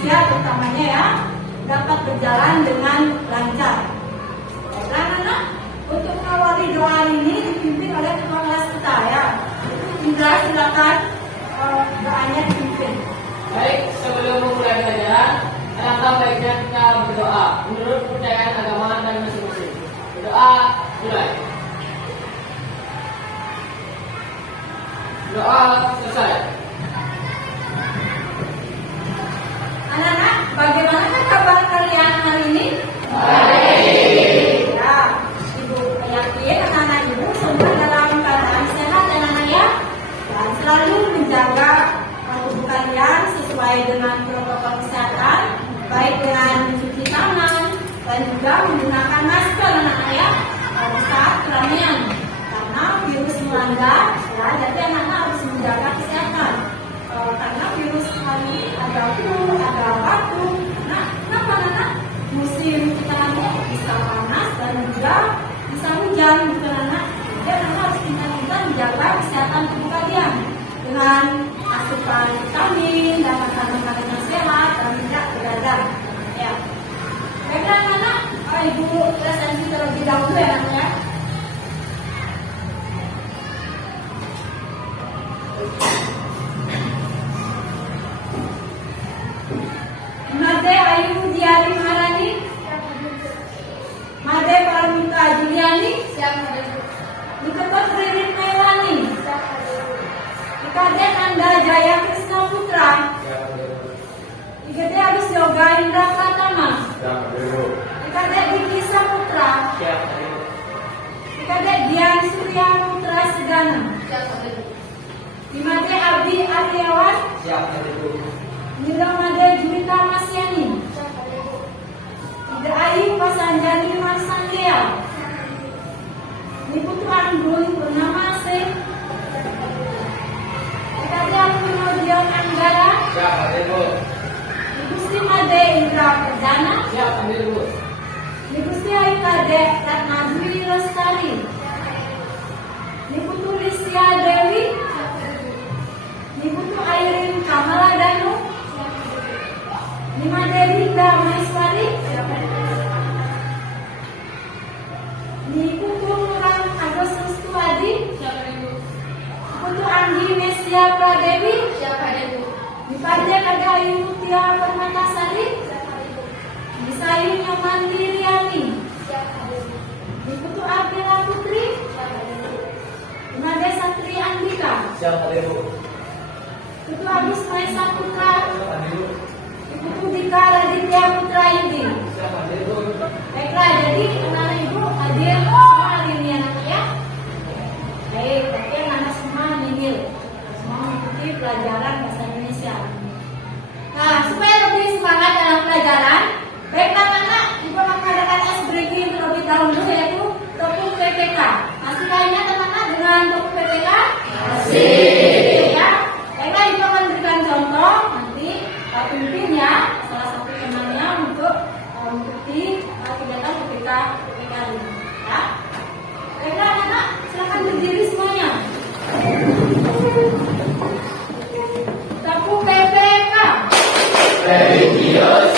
Indonesia utamanya ya dapat berjalan dengan lancar. Baiklah anak, untuk mengawali doa ini dipimpin oleh ketua kelas kita ya. Indra, silakan doanya dipimpin. Baik, sebelum memulai pelajaran, alangkah baiknya kita berdoa menurut kepercayaan agama dan masing-masing. Berdoa mulai. Doa selesai. Anak-anak, bagaimana kabar kalian hari ini? Baik. Ya, Ibu yakin anak-anak Ibu semua dalam keadaan sehat dan anak ya. Dan selalu menjaga tubuh kalian sesuai dengan protokol kesehatan, baik dengan mencuci tangan dan juga menggunakan masker anak-anak ya pada saat keramaian. Karena virus melanda, ya, jadi anak-anak harus menjaga kesehatan. Karena virus kali ini ada flu, ada batuk. Nah, kenapa anak-anak? Musim kita ini bisa panas dan juga bisa hujan, bukan anak. Jadi anak-anak harus pintar-pintar menjaga kesehatan tubuh kalian dengan asupan vitamin dan makanan-makanan yang sehat dan tidak bergadang. Ya. Baiklah anak-anak, Ibu presentasi terlebih dahulu ya anak ya. Made Ayu Diari Maharani, Made Paramita Juliani, Nikata Ririn Mailani, Ikade Nanda Jaya Krishna Putra, Ikade Agus Yoga Indra Pratama, Ikade Diki Saputra, Ikade Dian Surya Putra Segana, Imade Abdi Aryawan, Nilamade Juwita Masyani, Ida Ayu Pasanjani Marsangkea, Niputu Anggun Purnama Singh, Ikade Apunodion Anggara, Igusti Made Indra Perdana, Igusti Ayu Kade Ratnadwi Lestari, Niputu Lisya Dewi, Niputu Airin Kamala Danu, Nima Dewi Maheswari, Niputu Nurang Agustus Tuadi, Niputu Andi Mesia Pradewi, Nipaja Kadayu Mutia Permatasari, Nisayu Nyoman Diriani, Niputu Abdela Putri, Nimade Satri Andika, Niputu Agus Maesa Putra, Niputu Dika Raditya Putra Yudi. Baiklah, jadi anak ibu hadir semua hari ini anak ya. Baik, tapi anak semua nihil, semua mengikuti pelajaran bahasa Indonesia. Nah, supaya lebih semangat dalam pelajaran, baiklah anak ibu mengadakan ice breaking terlebih dahulu yaitu topung PPK. Masih lainnya teman-teman dengan topung PPK? Masih. Ya. Baiklah ibu akan berikan contoh nanti pimpinnya salah satu temannya untuk mengikuti kegiatan PPK ini. Ya. Baiklah anak-anak, silakan berdiri semuanya. Topung PPK. Religius,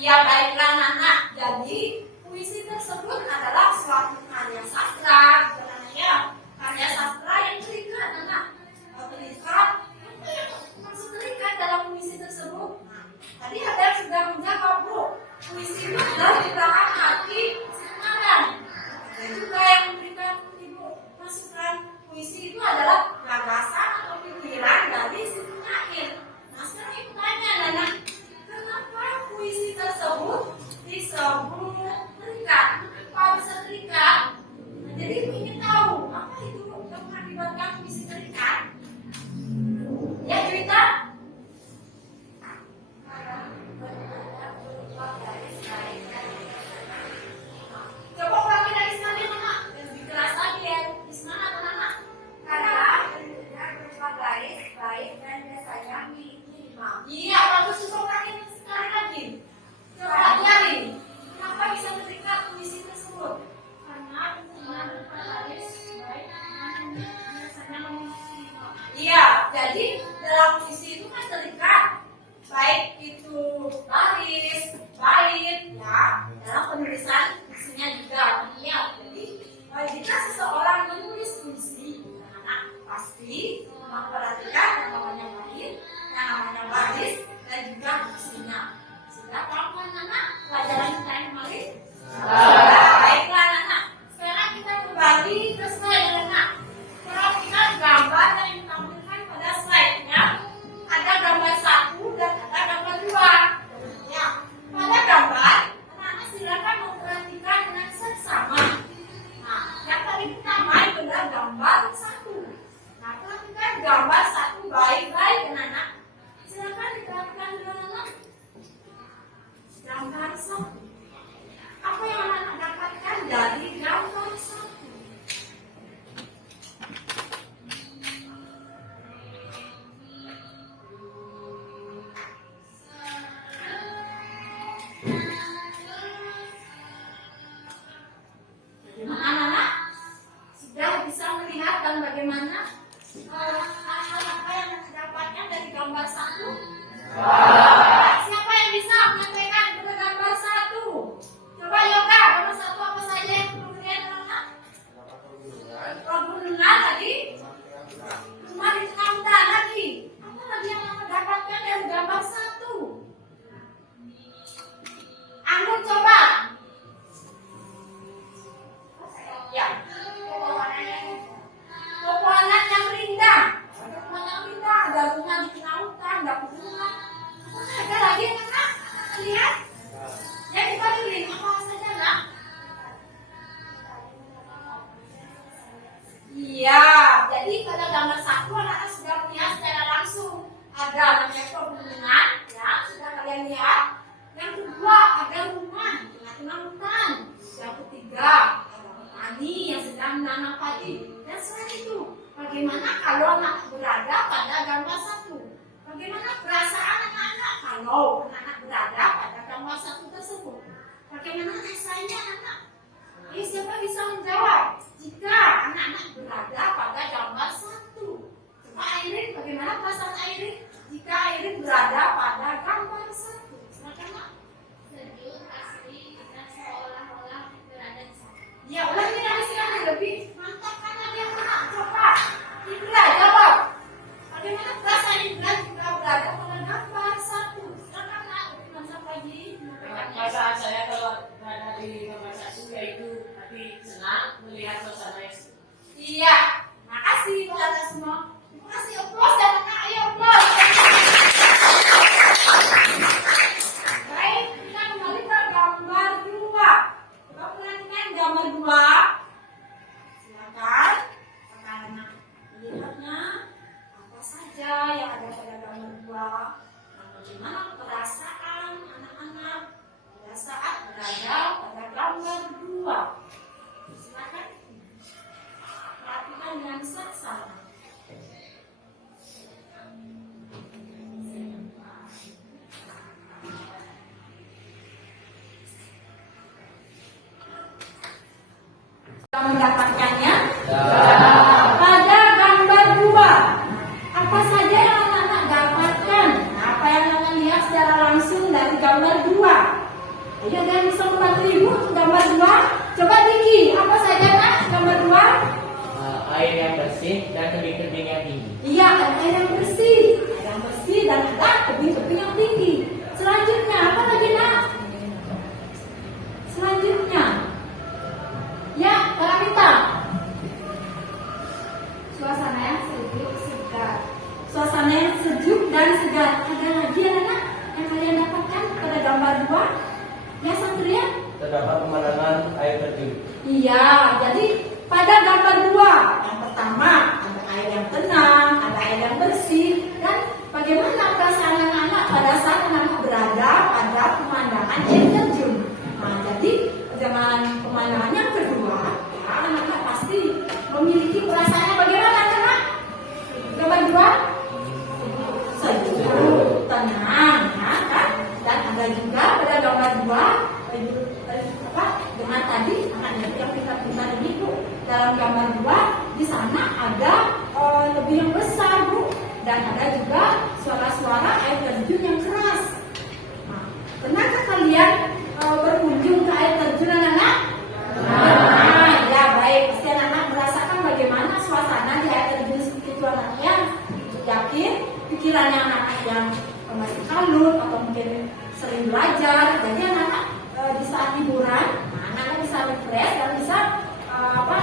Ya baiklah anak-anak. Jadi puisi tersebut adalah suatu karya sastra, bukan ya? Karya sastra yang terikat, anak. Terikat. Apa yang maksud terikat dalam puisi tersebut? Nah, tadi ada yang sudah menjawab, Bu. Puisi itu adalah curahan hati semangat. Ada juga yang memberikan ibu masukan. Puisi itu adalah gagasan atau pikiran dari si penyair. Nah sekarang ibu tanya, anak, kenapa puisi tersebut disebut terikat? Kenapa bisa terikat? Nah, jadi ibu ingin tahu apa itu yang mengakibatkan puisi terikat? Ya cerita. Coba ulangi dari sana, anak. Lebih keras lagi ya. Di sana, anak-anak. Karena berupa garis baik dan biasanya minimal. Iya, bagus juga ulangi sekali lagi. Coba diari. Kenapa bisa terikat puisi tersebut? Karena berupa garis baik dan biasanya minimal. Iya, jadi dalam puisi itu kan terikat. Baik itu baris, bait, ya. Dalam penulisan puisinya juga. Iya, jadi jika seseorang menulis puisi, anak pasti memperhatikan yang namanya bait, yang namanya baris, dan juga puisinya. Sudah paham kan anak pelajaran kita yang kemarin? Baiklah anak. Sekarang kita kembali ke slide anak. Perhatikan gambar yang ditampilkan pada slide-nya. Ada gambar 1 dan ada gambar 2. Ya, pada gambar anak-anak silakan memperhatikan dengan seksama. Nah, yang paling pertama itu adalah gambar 1. Nah, perhatikan gambar 1 baik-baik anak-anak. Silakan diperhatikan dulu anak. Gambar 1. Apa yang anak-anak dapatkan dari gambar 1? Bagaimana anak-anak? Sudah bisa melihat dan bagaimana hal-hal apa yang didapatkan dari gambar 1? Siapa yang bisa menyampaikan kepada gambar 1? Coba Yoga, gambar 1 apa saja yang perlu dilihat anak-anak? Pegunungan tadi? Cuma di tengah hutan lagi. Apa lagi yang anak dapatkan dari gambar 1? Anggun coba. Ya, pepohonan yang rindang. Pepohonan yang rindang, ada rumah di tengah hutan, ada pegunungan. Ada lagi anak-anak? Lihat. Ya kita pilih apa saja nak? Iya, jadi pada gambar 1 anak-anak sudah melihat secara langsung. Ada namanya pegunungan, ya sudah kalian lihat. Yang kedua ada rumah di tengah hutan. Yang ketiga petani yang sedang menanam padi. Dan selain itu, bagaimana kalau anak berada pada gambar 1? Bagaimana perasaan anak-anak kalau anak berada pada gambar 1 tersebut? Bagaimana rasanya anak? Siapa bisa menjawab? Jika anak-anak berada pada gambar 1. Coba Airin, bagaimana perasaan Airin jika Airin berada pada gambar 1? Silakan Mak. Sejuk, asri, dan seolah-olah berada di sana. Ya, ulangi lagi sekali lebih mantap kan lagi anak. Coba Indra jawab. Bagaimana perasaan Indra jika berada pada gambar 1? Silakan Nak, mantap lagi. Perasaan saya kalau berada di gambar 1 yaitu hati senang melihat suasana yang sejuk. Iya, makasih buat semua. Terima kasih, applause ya anak, ayo applause. Baik, kita kembali ke gambar 2. Coba perhatikan gambar 2. Silakan anak-anak melihatnya apa saja yang ada pada gambar 2. Dan bagaimana perasaan anak-anak pada saat berada pada gambar 2. Silakan perhatikan dengan seksama. Mendapatkannya pada gambar 2. Apa saja yang anak-anak dapatkan? Apa yang anak lihat secara langsung dari gambar 2? Ayo ada yang bisa membantu ibu gambar 2? Coba Diki, apa saja nak gambar 2? Air yang bersih dan tebing-tebing yang tinggi. Iya, ada air yang bersih, dan ada tebing-tebing yang tinggi. Selanjutnya apa lagi nak? Selanjutnya, ya Karamita. Suasana yang sejuk, segar. Suasana yang sejuk dan segar. Ada lagi anak yang kalian dapatkan pada gambar 2? Ya Satria? Terdapat pemandangan air terjun. Iya, jadi pada gambar 2 yang pertama ada air yang tenang, ada air yang bersih, dan bagaimana perasaan anak-anak pada saat anak berada pada pemandangan air terjun. Nah, jadi dengan pemandangan yang kedua, ya, anak-anak pasti memiliki perasaannya bagaimana anak? Gambar 2 sejuk, tenang, ya, kan? Dan ada juga pada gambar 2 dengan tadi yang kita putar ini Bu, dalam gambar 2 di sana ada tebing yang besar Bu, dan ada juga suara-suara air terjun yang keras. Nah, pernahkah kalian berkunjung ke air terjun anak-anak? Nah, ya baik, pasti anak-anak merasakan bagaimana suasana di air terjun seperti itu anaknya. Yakin pikirannya anak-anak yang masih kalut atau mungkin sering belajar, jadi anak-anak di saat hiburan, anak-anak bisa refresh dan bisa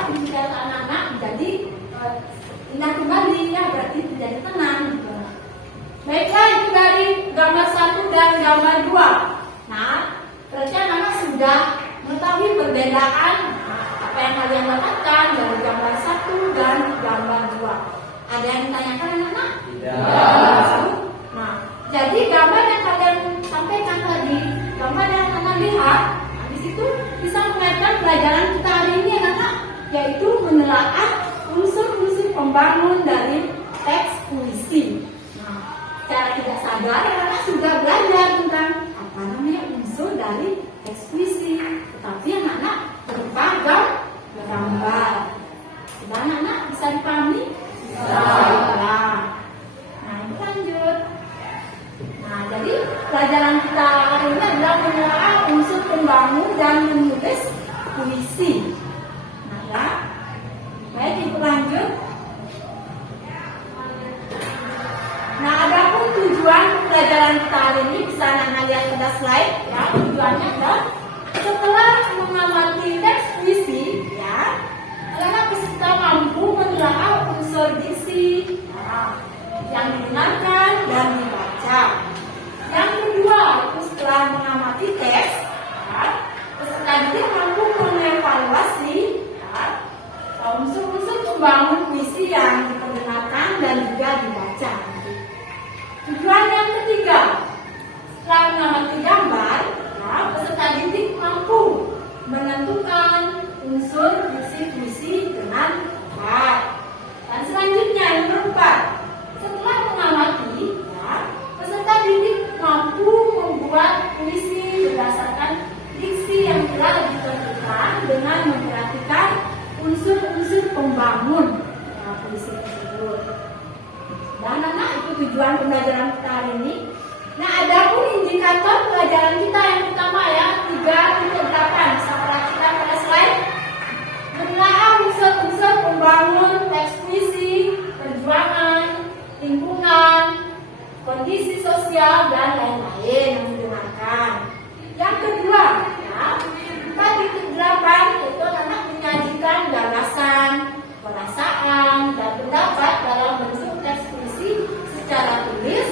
pikiran anak-anak menjadi indah kembali, ya berarti menjadi tenang gitu. Baiklah, itu dari gambar 1 dan gambar 2. Nah, berarti anak-anak sudah mengetahui perbedaan apa yang kalian dapatkan dari gambar 1 dan gambar 2. Ada yang ditanyakan anak-anak? Tidak. Nah, jadi gambar yang kalian sampaikan tadi, gambar yang anak lihat, di situ bisa mengaitkan pelajaran kita hari ini anak-anak, yaitu menelaah unsur-unsur pembangun dari teks puisi. Nah, secara tidak sadar anak-anak sudah belajar tentang apa namanya unsur dari teks puisi, tetapi anak-anak berupa gambar. Sudah anak-anak bisa dipahami? Nah, ini lanjut. Nah, jadi pelajaran kita hari ini adalah menelaah unsur pembangun dan menulis puisi. Nah, ya. Baik, ibu lanjut. Nah, ada pun tujuan pelajaran kita hari ini bisa anak lihat pada slide. Ya, tujuannya adalah setelah mengamati teks puisi, ya, anak kita mampu menelaah unsur diksi yang didengarkan dan dibaca. Yang kedua, itu setelah mengamati teks, ya, peserta didik mampu mengevaluasi unsur-unsur pembangun puisi yang diperdengarkan dan juga dibaca. Tujuan yang ketiga, setelah mengamati gambar, ya, peserta didik mampu menentukan unsur diksi puisi dengan tepat. Dan selanjutnya yang keempat, setelah mengamati, ya, peserta didik mampu membuat puisi berdasarkan diksi yang telah ditentukan dengan memperhatikan unsur-unsur pembangun puisi tersebut. Dan anak, itu tujuan pembelajaran kita hari ini. Nah, ada pun indikator pelajaran kita yang pertama, ya, 3.8. Bisa perhatikan pada slide. Menelaah unsur-unsur pembangun teks puisi, perjuangan, lingkungan, kondisi sosial, dan lain-lain yang digunakan. Yang kedua, ya, 4.8 itu anak menyajikan gagasan, perasaan, dan pendapat dalam bentuk teks puisi secara tulis,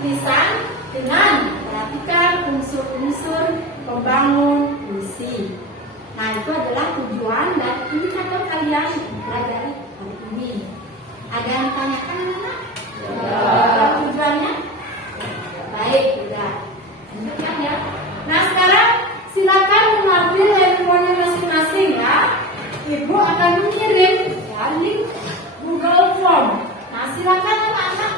tulisan, dengan memperhatikan unsur-unsur pembangun puisi. Nah, itu adalah tujuan dan indikator kalian mempelajari hari ini. Ada yang tanyakan anak? Ya. Tujuannya? Baik, sudah. Lanjutkan ya. Nah, sekarang silakan mengambil handphone masing-masing, ya. Ibu akan mengirim, ya, link Google Form. Nah, silakan anak-anak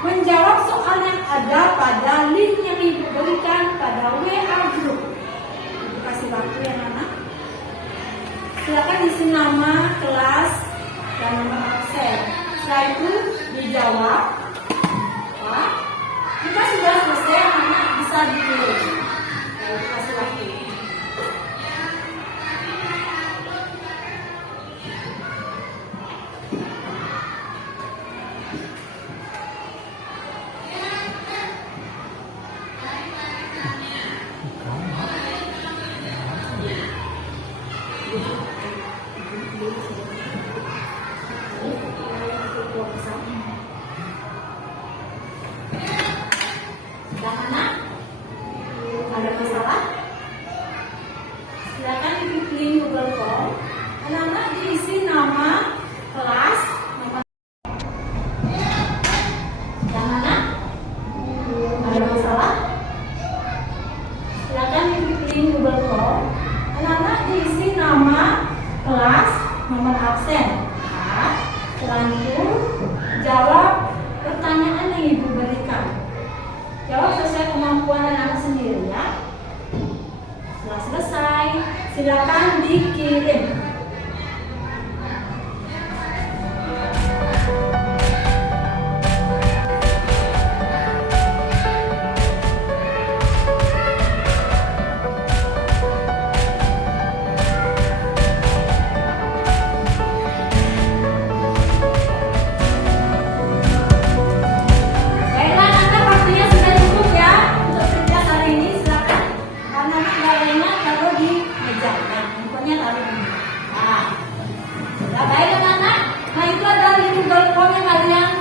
menjawab soal yang ada pada link yang ibu berikan pada WA group. Ibu kasih waktu ya anak. Silakan isi nama, kelas, dan nomor absen. Setelah itu dijawab. Ya. Jika sudah selesai, anak bisa Ada masalah? Silakan diklik Google Form. Anak-anak diisi nama, kelas, nomor. Yang mana? Ada masalah? Silakan diklik Google Form. Anak-anak diisi nama, kelas, nomor absen. Nah, setelah itu jawab pertanyaan yang ibu berikan. Jawab sesuai kemampuan anak-anak sendiri ya. Setelah selesai, silakan dikirim.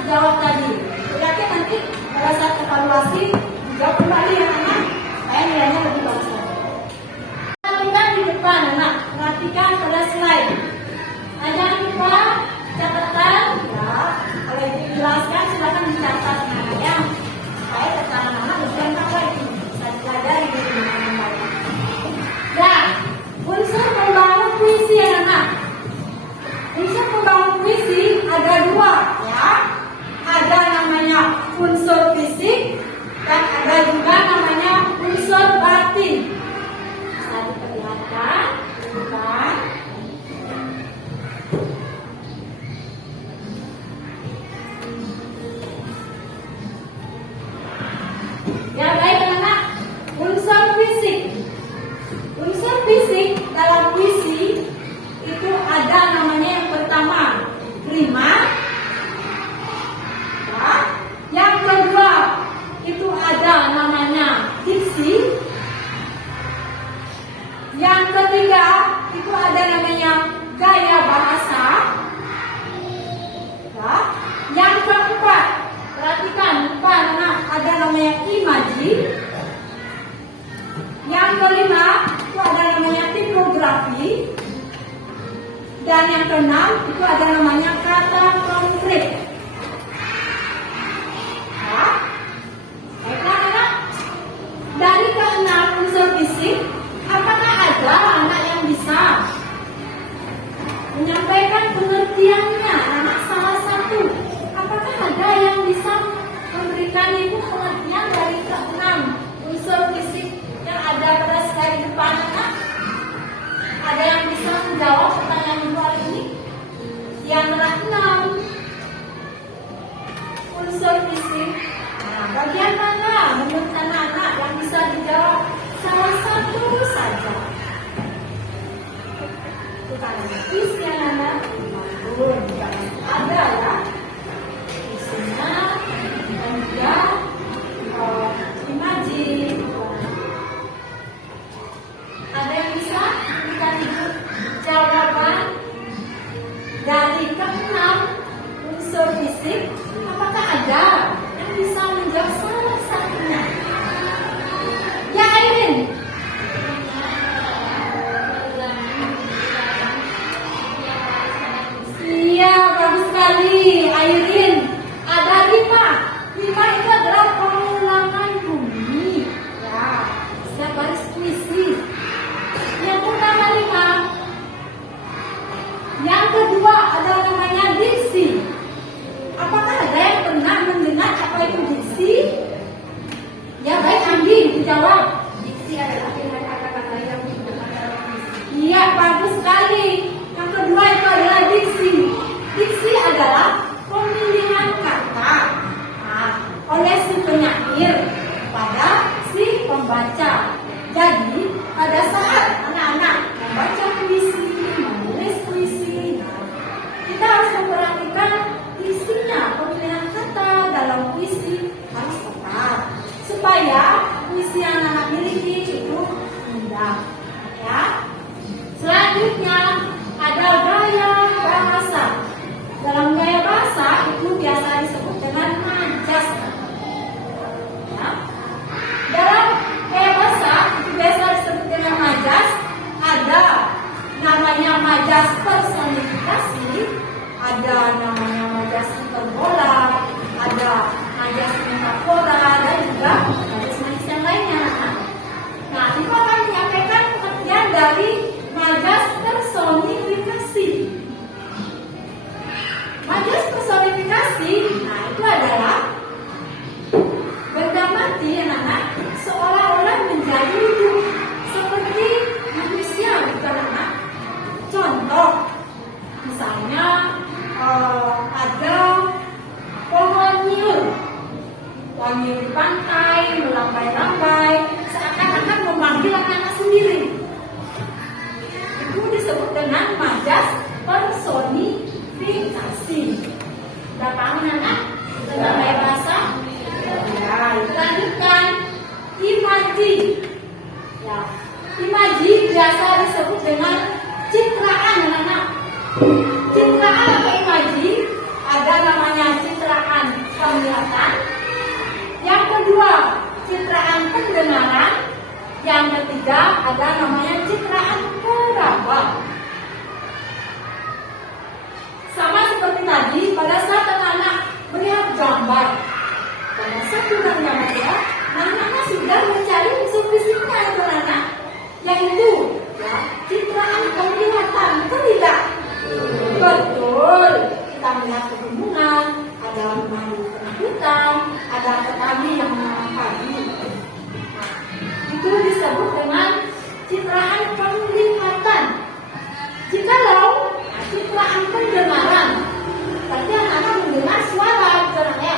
Jawab tadi. Berarti nanti pada saat evaluasi jawab kembali ya anak. Saya nilainya lebih bagus lagi. Perhatikan di depan anak. Perhatikan pada slide. Nah, jangan lupa catatan. Ya, kalau itu dijelaskan silakan dicatat ya. Saya catatan anak lebih lengkap lagi. Bisa dipelajari di rumah anak. Ya, unsur pembangun puisi ya anak. Unsur pembangun puisi ada dua ya. Ada namanya unsur fisik dan ada juga namanya unsur batin. Bisa diperlihatkan, bukan? Ya baik anak, unsur fisik. Unsur fisik dalam puisi itu ada namanya yang pertama rima. Yang kedua itu ada namanya diksi. Yang ketiga itu ada namanya gaya bahasa. Ya. Yang keempat, perhatikan bukan ada namanya imaji. Yang kelima itu ada namanya tipografi. Dan yang keenam itu ada namanya kata konkret. Dari keenam unsur fisik, apakah ada anak yang bisa menyampaikan pengertiannya? Anak salah satu, apakah ada yang bisa memberikan ibu pengertian dari keenam unsur fisik yang ada pada slide depan anak? Ada yang bisa menjawab pertanyaan ibu hari ini? Yang keenam unsur fisik. Bagian mana menurut anak-anak yang bisa dijawab salah satu saja? Bukan isi anak-anak, ada ya isinya dan juga imaji. Ada yang bisa memberikan ibu jawaban dari keenam unsur fisik? Apakah ada bisa menjawab salah satunya? Ya Airin. Iya, bagus sekali Airin. Ada 5. 5 itu adalah pengulangan bumi. Ya, setiap baris puisi. Yang pertama 5. Yang kedua ada namanya diksi. Apakah ada yang pernah mendengar apa itu diksi? Ya baik, Andi dijawab. Diksi adalah pilihan kata-kata yang digunakan dalam puisi. Iya, bagus sekali. Yang kedua itu adalah diksi. Diksi adalah pemilihan kata oleh si penyair pada si pembaca. Jadi pada saat anak-anak membaca puisi, menulis puisi, kita harus memperhatikan isinya, pemilihan kata dalam puisi harus tepat supaya puisi yang anak miliki itu indah. Ya. Selanjutnya ada gaya bahasa. Dalam gaya bahasa itu biasa disebut dengan majas. Ya. Dalam gaya bahasa wangi di pantai, melambai-lambai, seakan-akan memanggil anak-anak sendiri. Itu disebut dengan majas personifikasi. Berapa anak? Dalam bahasa? Ya, lanjutkan. Imaji. Ya, imaji biasa disebut dengan citraan anak-anak. Citraan atau imaji ada namanya citraan penglihatan. Yang kedua, citraan pendengaran. Yang ketiga ada namanya citraan peraba. Sama seperti tadi, pada saat anak-anak melihat gambar, pada saat sudah gambar ya, anak-anak sudah mencari unsur fisiknya itu anak, yaitu ya, citraan penglihatan, betul tidak? Betul. Kita melihat pegunungan, ada rumah di tengah hutan, ada petani yang menanam padi. Itu disebut dengan citraan penglihatan. Jikalau citraan pendengaran, berarti anak-anak mendengar suara, misalnya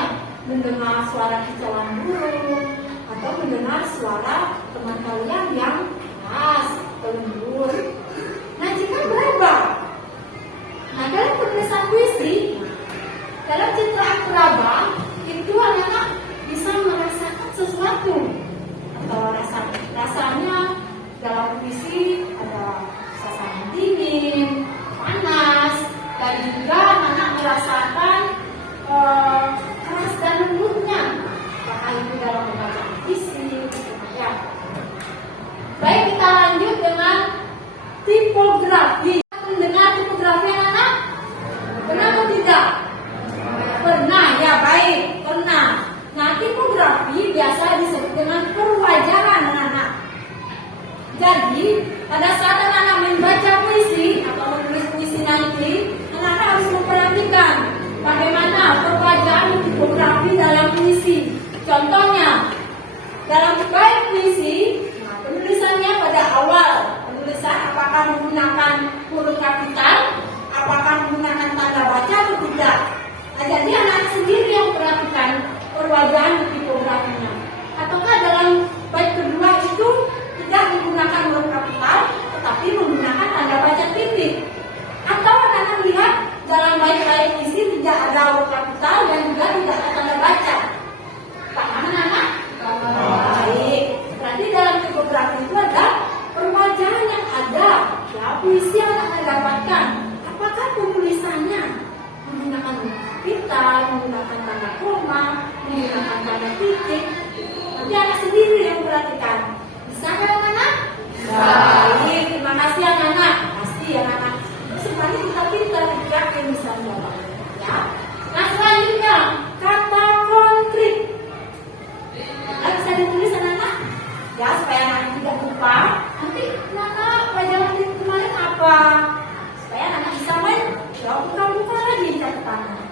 mendengar suara kicauan burung atau mendengar suara teman kalian yang khas, lembur. Nah, jika berapa? Nah, dalam penulisan puisi, dalam citraan peraba itu anak-anak bisa merasakan sesuatu atau rasanya dalam puisi ada suasana dingin, panas, dan juga anak merasakan keras dan lembutnya. Apakah itu dalam membaca puisi? Ya. Baik, kita lanjut dengan tipografi. Mendengar tipografi anak? Pernah atau tidak? Pernah, ya baik, pernah. Nah, tipografi biasa disebut dengan perwajahan anak-anak. Jadi, pada saat anak-anak membaca puisi atau menulis puisi nanti, anak-anak harus memperhatikan bagaimana perwajahan tipografi dalam puisi. Contohnya, dalam baik puisi, penulisannya pada awal, penulisan apakah menggunakan huruf kapital, apakah menggunakan tanda baca atau tidak. Nah, jadi anak-anak sendiri yang perhatikan perwajahan tipografinya. Ataukah dalam bait kedua itu tidak menggunakan huruf kapital, tetapi menggunakan tanda baca titik. Atau anak-anak lihat dalam bait-bait puisi tidak ada huruf kapital dan juga tidak ada tanda baca. Paham anak-anak? Baik. Berarti dalam tipografi itu ada perwajahan yang ada, ya, puisi yang anak dapatkan. Apakah penulisannya menggunakan huruf kapital, menggunakan tanda koma, menggunakan tanda titik? Nanti anak sendiri yang perhatikan. Bisa kan anak? Baik, terima kasih anak-anak. Pasti anak-anak. Semuanya kita pintar, yakin bisa menjawab. Ya. Nah, selanjutnya kata konkret. Nah, bisa ditulis anak-anak? Ya, supaya anak tidak lupa. Nanti anak pelajaran kemarin apa? Supaya anak bisa main. Ya, buka-buka lagi catatannya.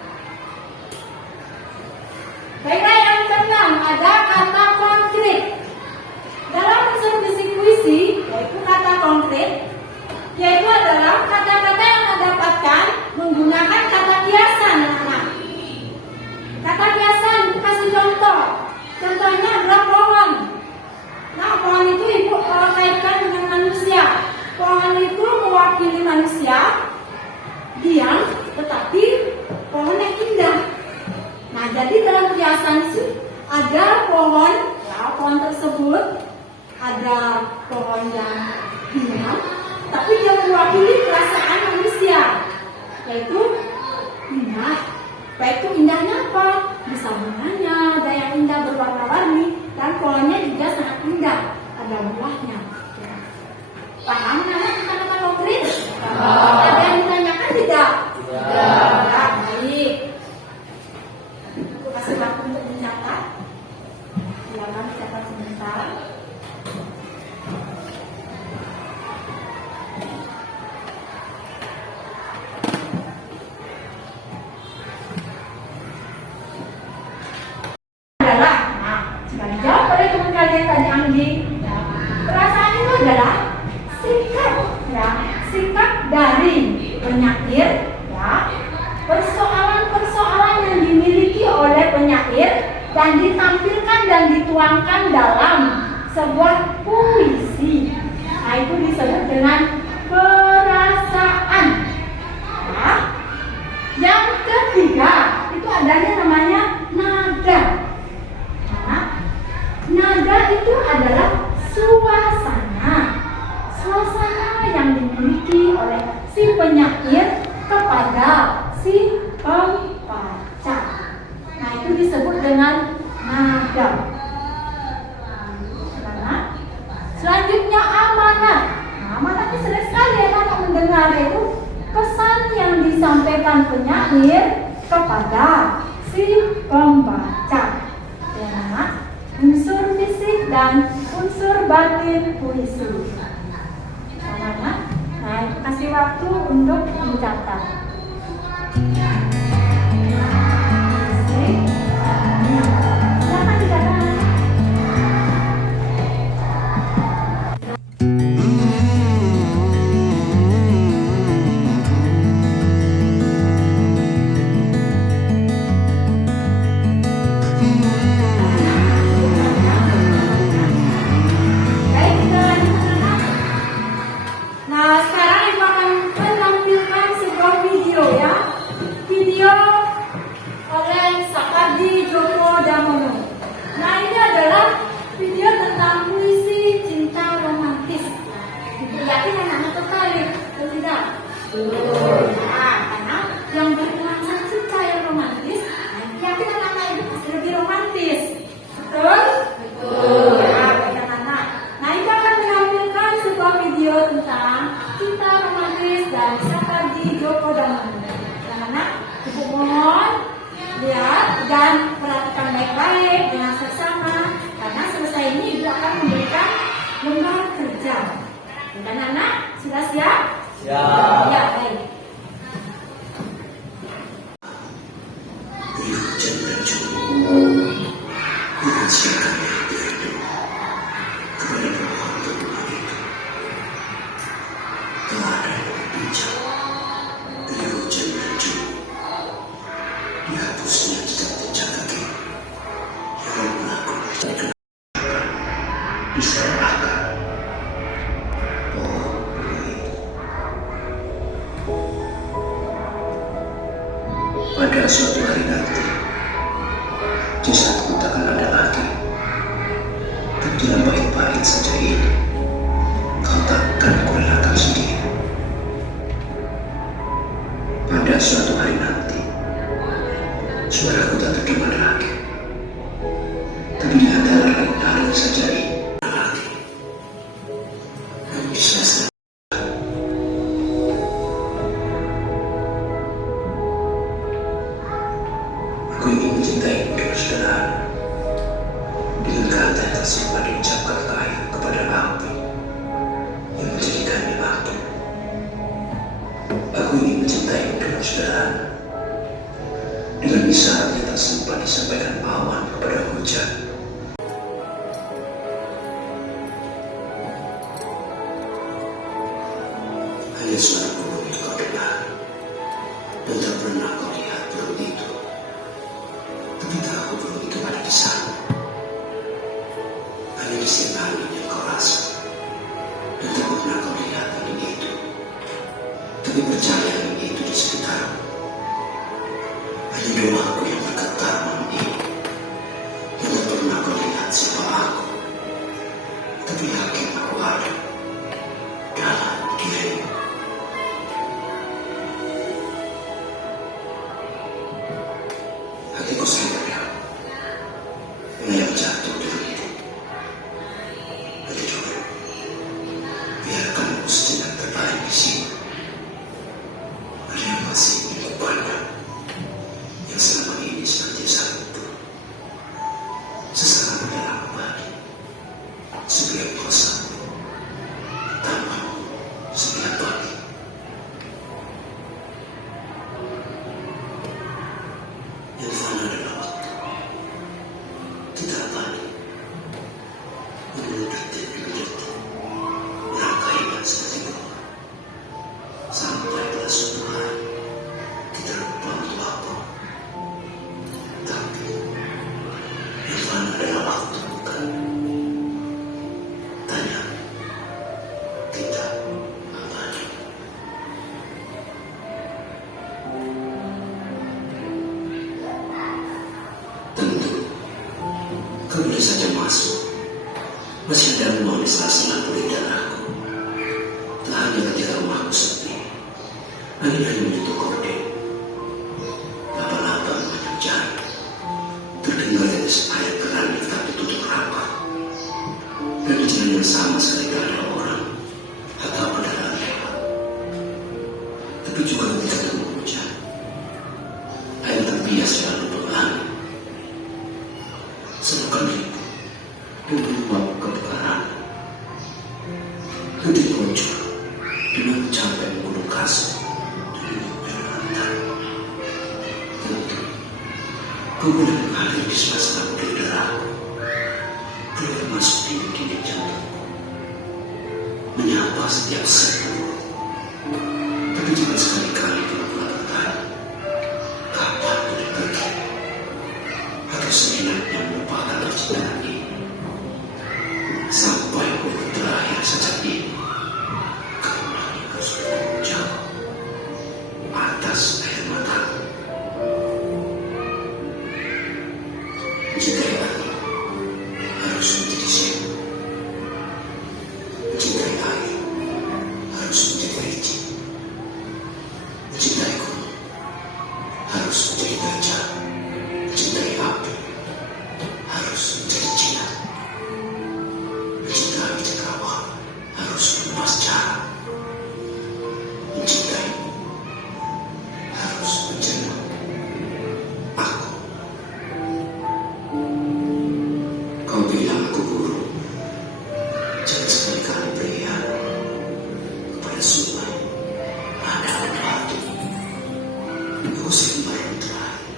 Baiklah, yang keenam ada kata konkret. Dalam unsur fisik puisi, yaitu kata konkret, yaitu adalah kata-kata yang Anda dapatkan menggunakan kata kiasan, anak-anak. Kata kiasan, kasih contoh. Contohnya adalah pohon. Nah, pohon itu ibu kaitkan dengan manusia. Pohon itu mewakili manusia, diam, tetapi pohon yang indah. Nah, jadi dalam kiasan itu ada pohon, ya, pohon tersebut ada pohon yang diam, tapi dia mewakili perasaan manusia, yaitu indah. Baik itu indahnya apa? Bisa bunganya, ada yang indah berwarna-warni, dan pohonnya juga sangat indah, ada buahnya. Ya. Paham anak kata-kata konkret? Ada yang ditanyakan tidak? Tidak. Baik. Aku kasih waktu untuk mencatat. Silakan catat sebentar. penyair, ya, persoalan-persoalan yang dimiliki oleh penyair dan ditambah ditampilkan dan dituangkan dalam sebuah puisi. Nah, itu disebut dengan perasaan. Nah, yang ketiga itu adanya namanya nada. Nah, nada itu adalah suasana yang dimiliki oleh si penyair kepada si pembaca. Nah, itu disebut dengan nada. Nah, selanjutnya amanat. Nah, amanat ini sering sekali anak mendengar, itu pesan yang disampaikan penyair kepada si pembaca. Ya, unsur fisik dan unsur batin puisi. Nah, kasih waktu untuk mencatat. Silakan dicatat. Nah, sekarang Ibu akan menampilkan sebuah video ya. Video oleh Sapardi Djoko Damono. Nah, ini adalah video tentang puisi cinta romantis. Ibu yakin anak-anak tertarik atau tidak? Nah, karena yang bernuansa cinta yang romantis, yakin anak-anak itu pasti lebih romantis. Betul? Betul. Nah, baik anak-anak. Nah, Ibu akan menampilkan sebuah video tentang cinta romantis dan Sapardi Djoko Damono. Anak-anak, Ibu mohon lihat dan perhatikan baik-baik dengan seksama, karena selesai ini Ibu akan memberikan lembar kerja. Dan anak sudah siap? Siap. Ya, baik. Pada suatu hari nanti, di saat ku takkan ada lagi, tentulah pahit-pahit saja ini, kau takkan kurelakan sendiri. Pada suatu hari nanti, suaraku tak terdengar lagi, tapi di antara lain saja ini lagi, namun di semesta. Aku ingin mencintaimu dengan sederhana, dengan kata yang tersimpan diucapkan baik kepada api yang menjadikannya api. Aku ingin mencintaimu dengan sederhana, dengan isyarat yang tersimpan disampaikan awan kepada hujan. Hanya suara burung yang kau dengar, dan tak pernah kau lihat burung itu. Tapi tak aku burung itu ada di sana. Hanya di setiap angin yang kau rasa, dan tak pernah kau lihat angin itu. Tapi percaya angin itu di sekitarmu. Hanya doaku yang bergetar malam ini, yang tak pernah kau lihat siapa aku. Tapi yakin aku ada dalam dirimu. Kau boleh saja masuk. Masih ada ruang di sela-sela kulit darahku. Tak hanya ketika rumahku sepi, angin hanya menyentuh korden. Laba-laba banyak jari tertinggal di atas air keramik tak ditutup rapat. Dan di jalan yang sama sekali tak ada orang atau kendaraan lewat. Tapi juga ketika turun hujan, air terbias lalu berangin. Selokan ribu dan menyebab kebakaran. Nanti bocor dengan mencapai gunung kasar dan berlantar. Tentu, kau boleh mengalir di sela-sela kulit darahku, keluar masuk dinding-dinding jantung, menyapa setiap seru. Tapi jika sekali-kali pura-pura bertanya, kapan boleh pergi? Atau sejenak melupakan percintaan ini, sampai waktu terakhir saja ini, karena harus jauh atas air mata. Mencintai aku harus menjadi siap. Mencintai air harus menjadi licin. Mencintai gunung harus menjadi gajah. Mencintai api harus menjadi jinak. Mencintai cakrawala harus meluas jarak. Mencintai harus menjadi aku. Kau bilang aku buruk. Jangan sekali-kali berkhianat kepada sungai, nada dan batu. Aku sering baru terakhir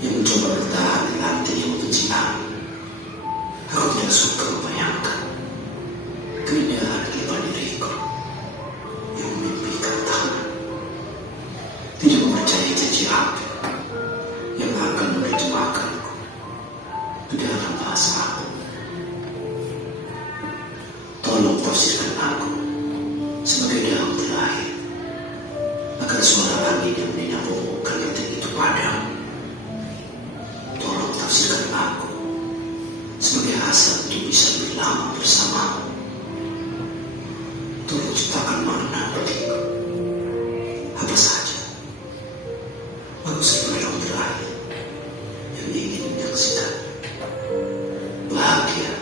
yang mencoba bertahan di lantai yang membenci angin. Aku tidak suka membayangkan keindahan di depan diriku yang memimpikan tangan. Tidak mempercayai janji api yang akan menerjemahkanku ke dalam bahasa aku. Tolong tafsirkan aku sebagai daun terakhir agar suara angin yang menyambungkan titik itu padamu. Tolong tafsirkan aku sebagai asap untuk bisa berlama bersamamu. Tolong ciptakan makna bagiku apa saja. Aku sebagai daun terakhir yang ingin menyaksikan bahagia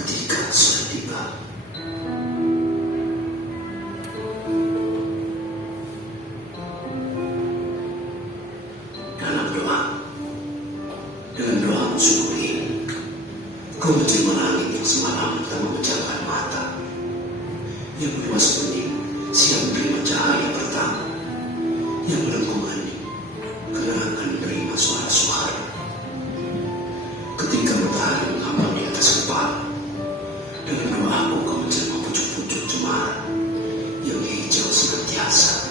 ketika sudah tiba. Dalam doa, dengan doamu sungguh ini, kau menerima langit yang semalam tak memejamkan mata, yang meluas bening siap menerima cahaya pertama, yang melengkung hening karena akan menerima suara-suara. Ketika matahari mengambang di atas kepala, dengan doamu kau menjelma pucuk-pucuk cemara yang hijau senantiasa,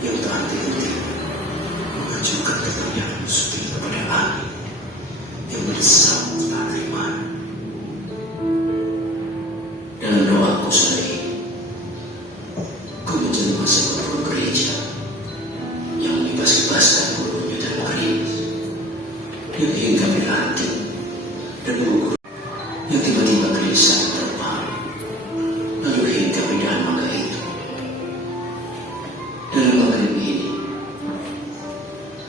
yang tak henti-henti mengajukan pertanyaan sutil kepada angin yang mendesam tak terima. Dalam doaku sore ini, kau menjelma sebuah pohon gereja yang membebas-bebaskan bulunya dan gerimis, yang hingga diranting dan gugur, yang tiba-tiba gelisah terbang, lalu hingga pindahan mangga itu. Dalam maghrib ini,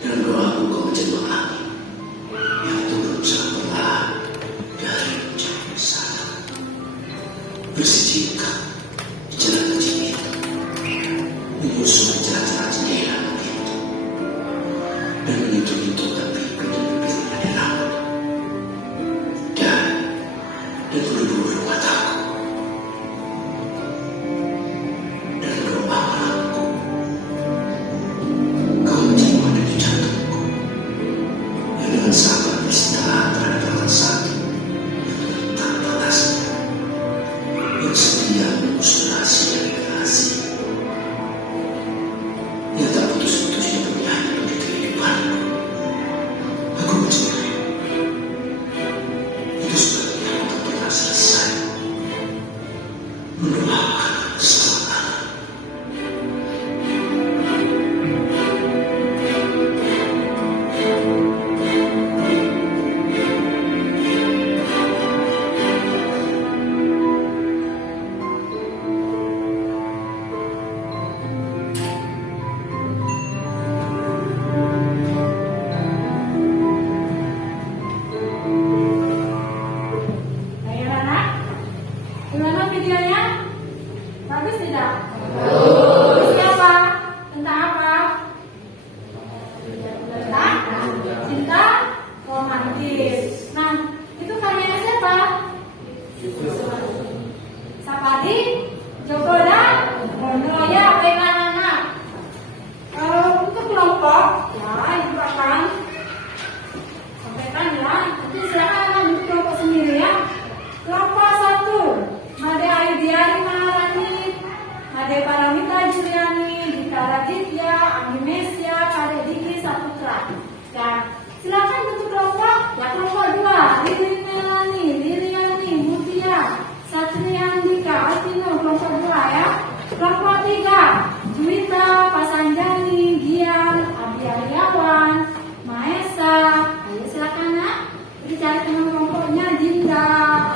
dalam doaku kau menjelma angin yang turun sangat perlahan dari jauh sana, bersijikkan di jalan kecil itu, menyusul jalan-jalan jendela begitu, dan menyentuh-nyentuh api ke dalam langit. Dan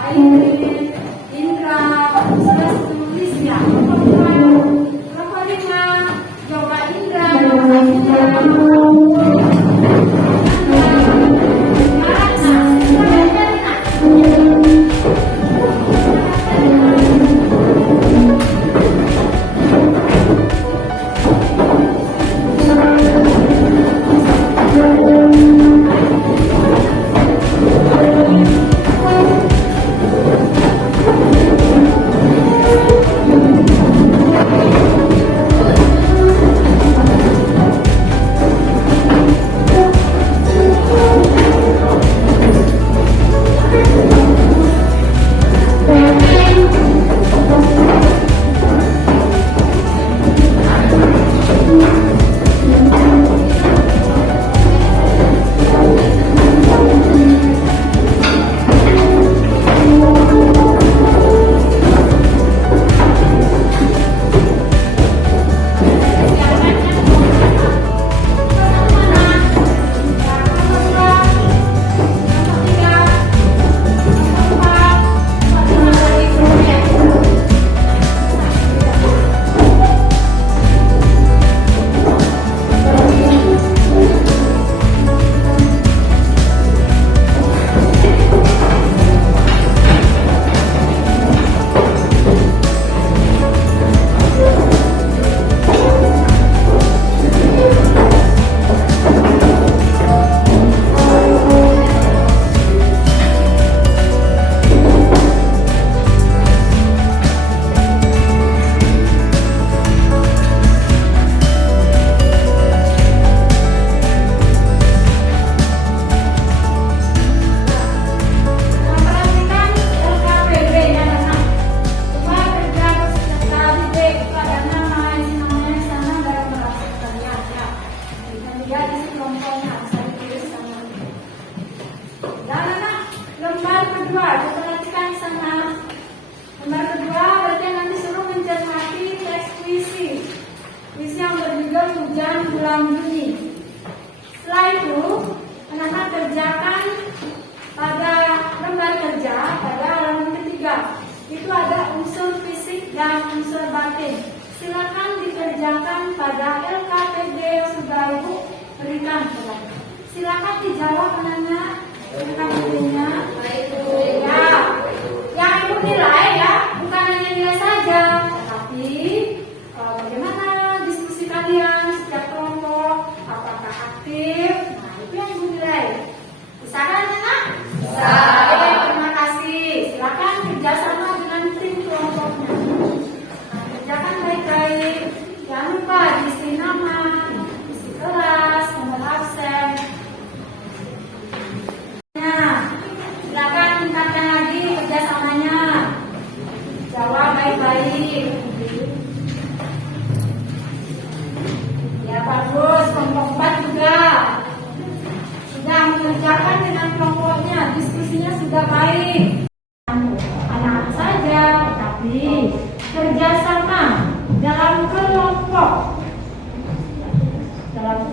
Airin, Indra, sudah tulisnya. Kelompok 5, Yoga Indra, Yoga Indra.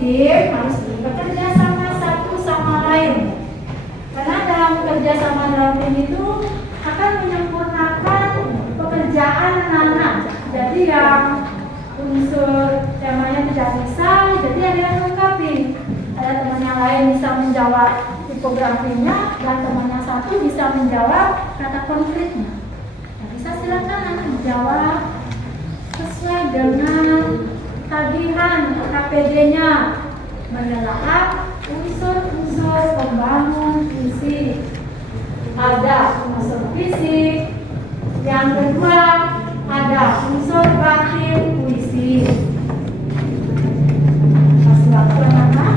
tim harus bekerja sama satu sama lain. Karena dalam bekerja sama dalam tim itu akan menyempurnakan pekerjaan anak-anak. Jadi yang unsur temanya tidak bisa, jadi ada yang melengkapi. Ada teman yang lain bisa menjawab tipografinya dan teman yang satu bisa menjawab kata konkretnya. Nah, bisa silakan anak menjawab sesuai dengan tagihan KPD-nya, menelaah unsur-unsur pembangun fisik. Ada unsur fisik, yang kedua ada unsur batin puisi. Kasih waktu anak-anak,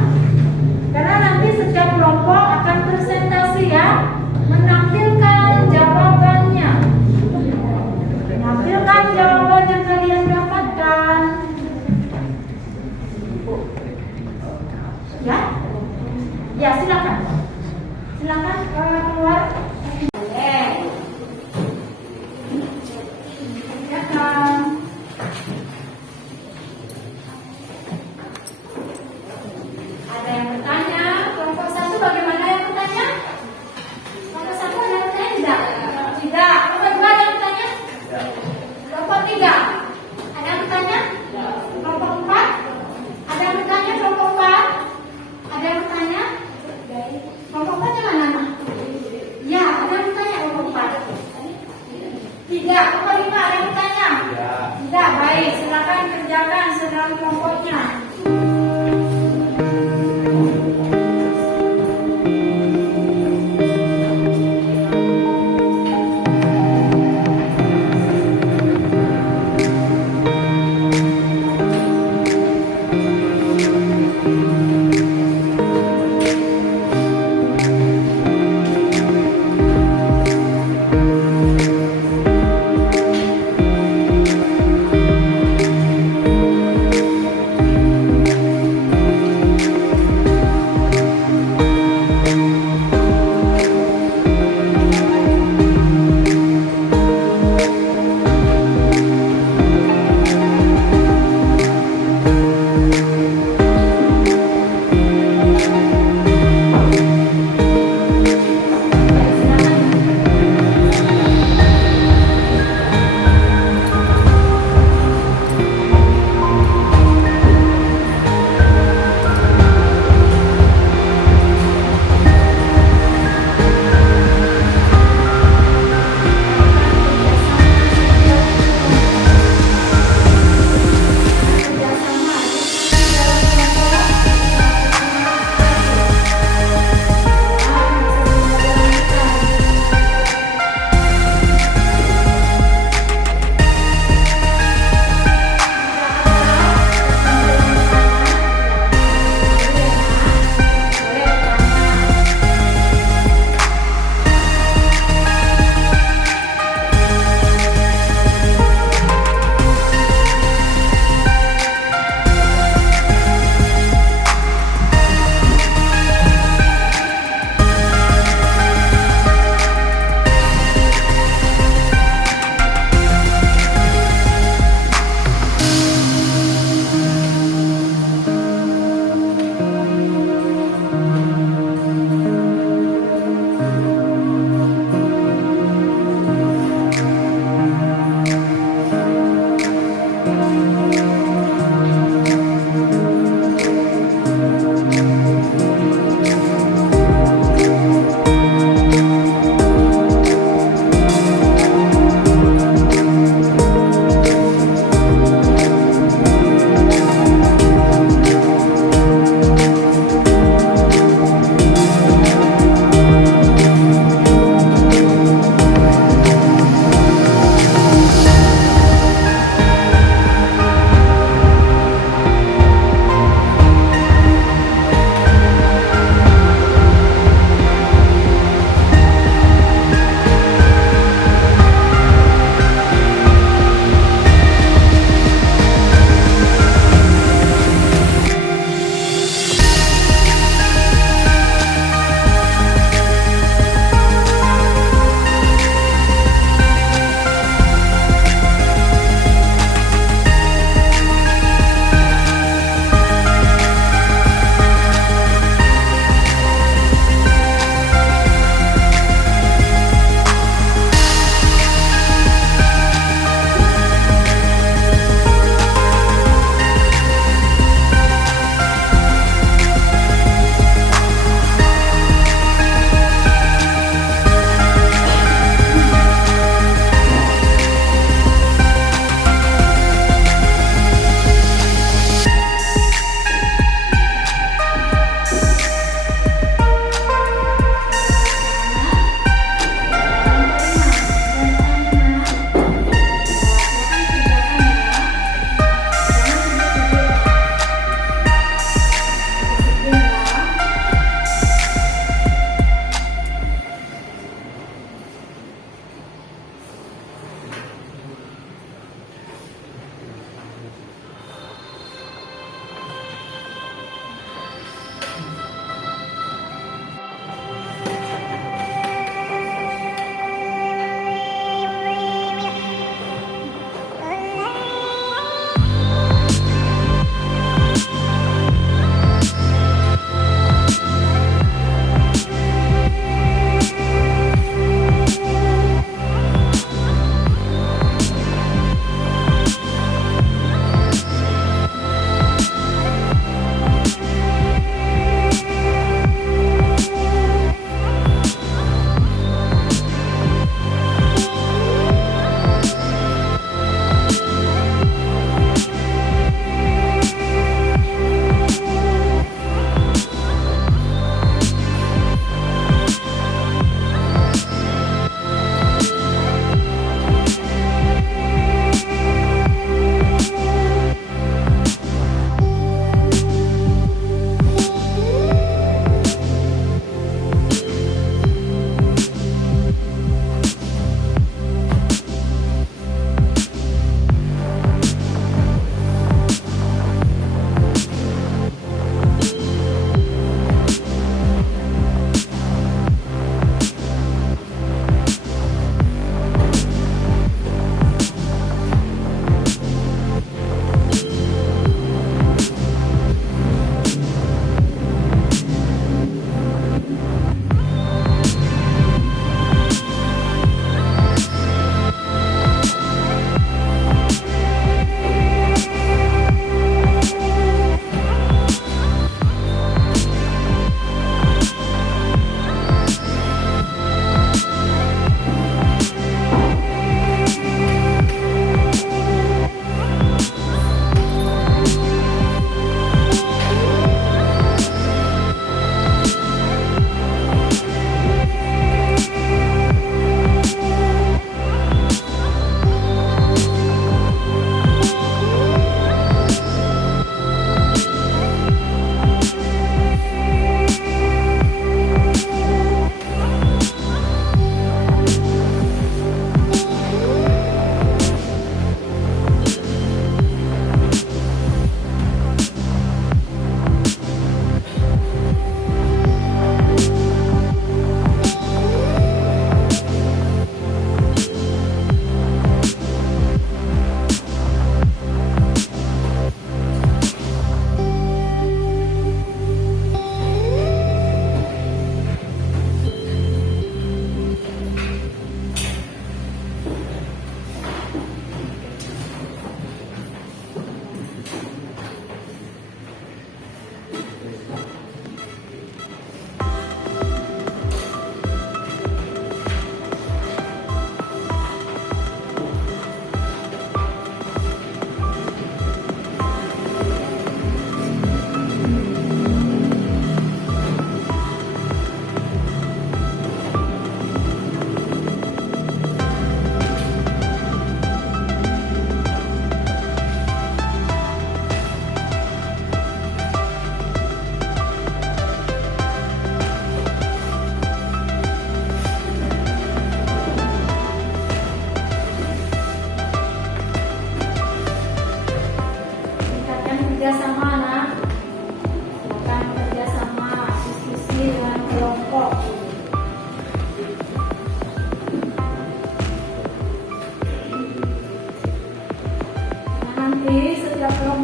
karena nanti setiap kelompok akan presentasi ya, menampilkan jawabannya, menampilkan jawaban yang kalian dapatkan. Ya, ya silakan, silakan keluar. Tidak, Bapak 5 ada yang bertanya? Ya. Tidak, baik. Silakan kerjakan saudara kelompoknya.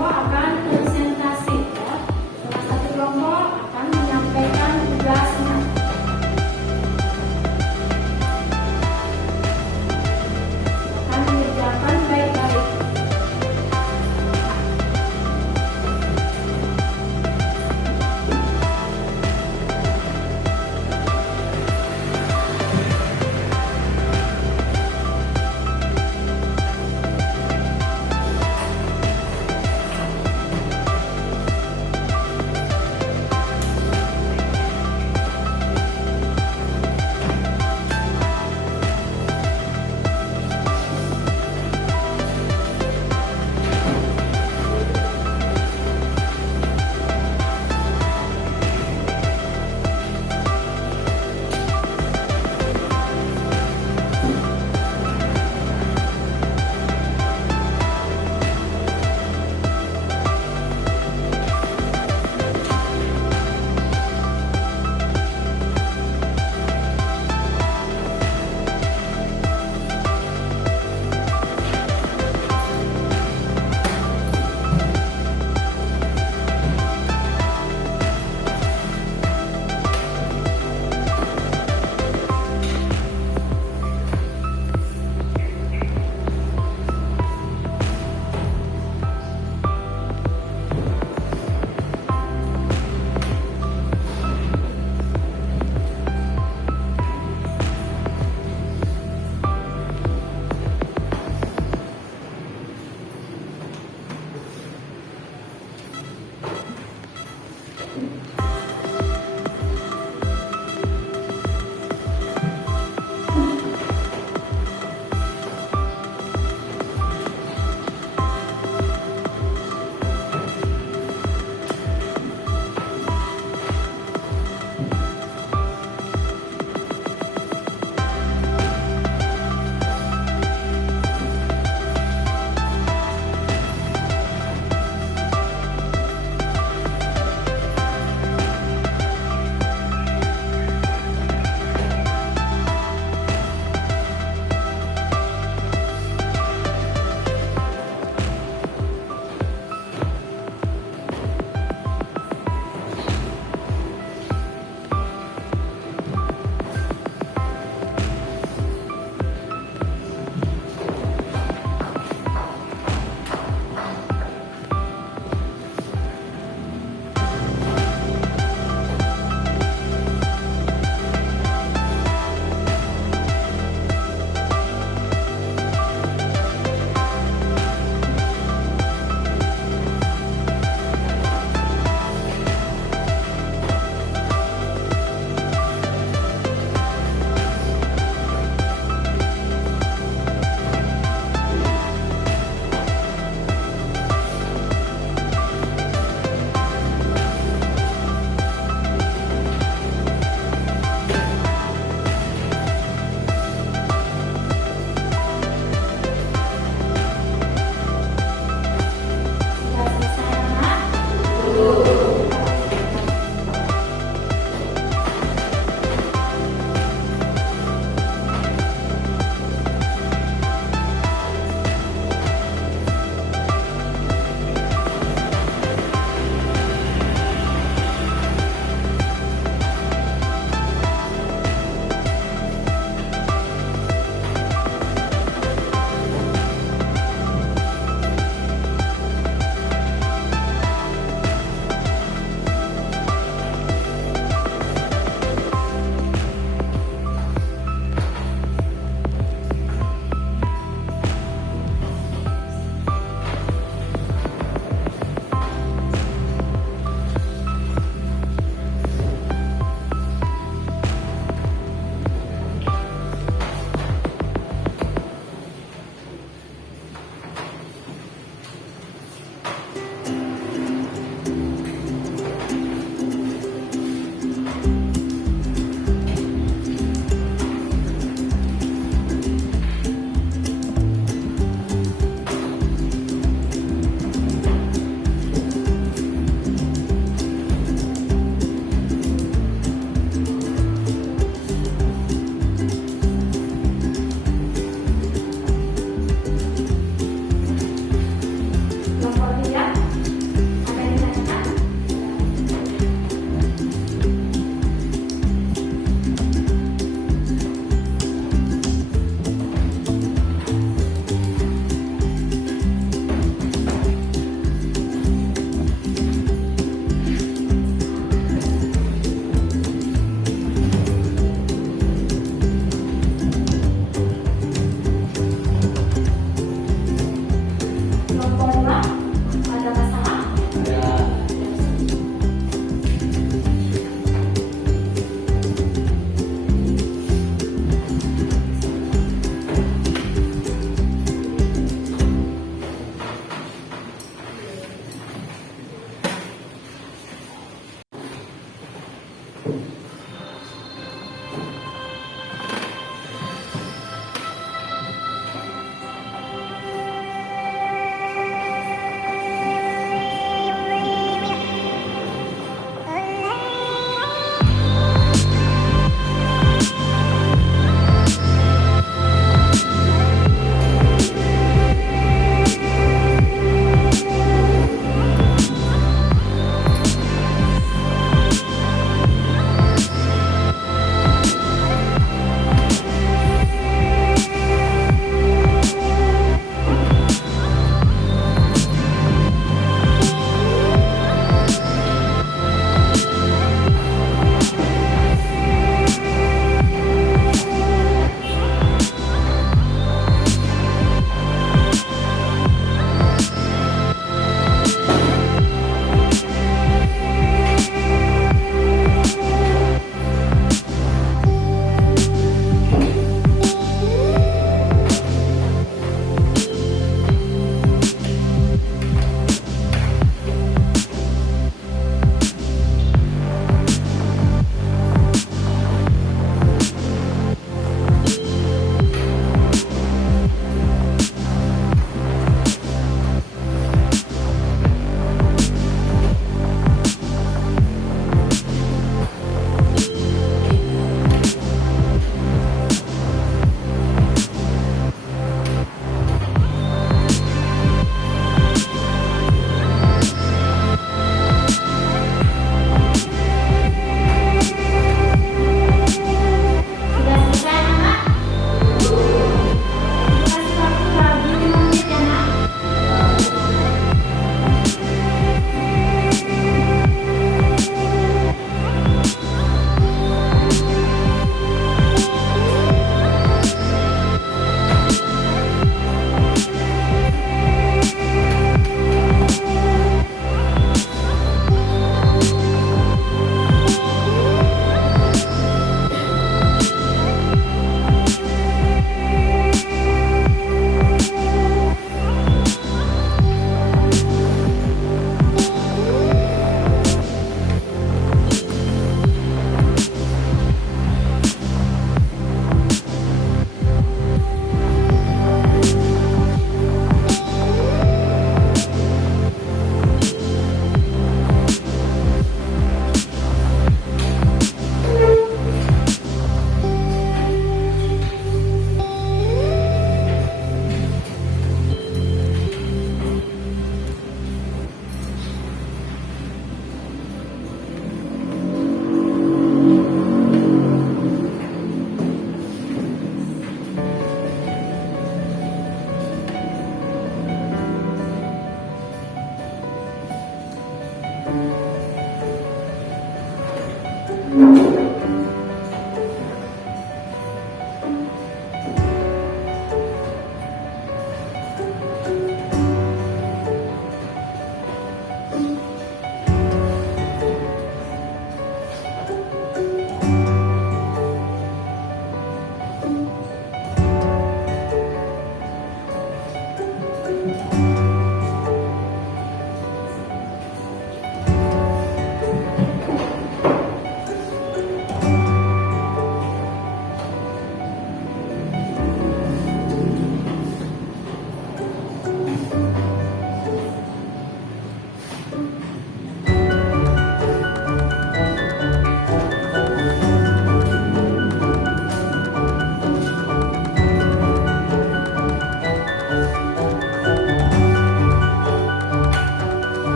kelompok akan presentasi. Ya. Salah satu kelompok akan menyampaikan tugasnya. Akan mengerjakan baik-baik.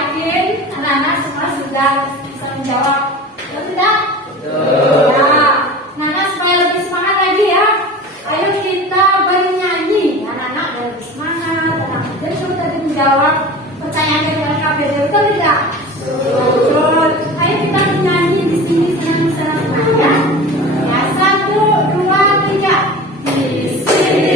yakin anak-anak semua sudah bisa menjawab. Betul tidak? Betul. Nah, anak-anak supaya lebih semangat lagi ya. Ayo kita bernyanyi. Anak-anak lebih semangat. Dan sudah menjawab pertanyaan dari LKPD. Betul tidak? Betul. Ayo kita bernyanyi di sini senang-senang ya. Ya, 1, 2, 3. Di sini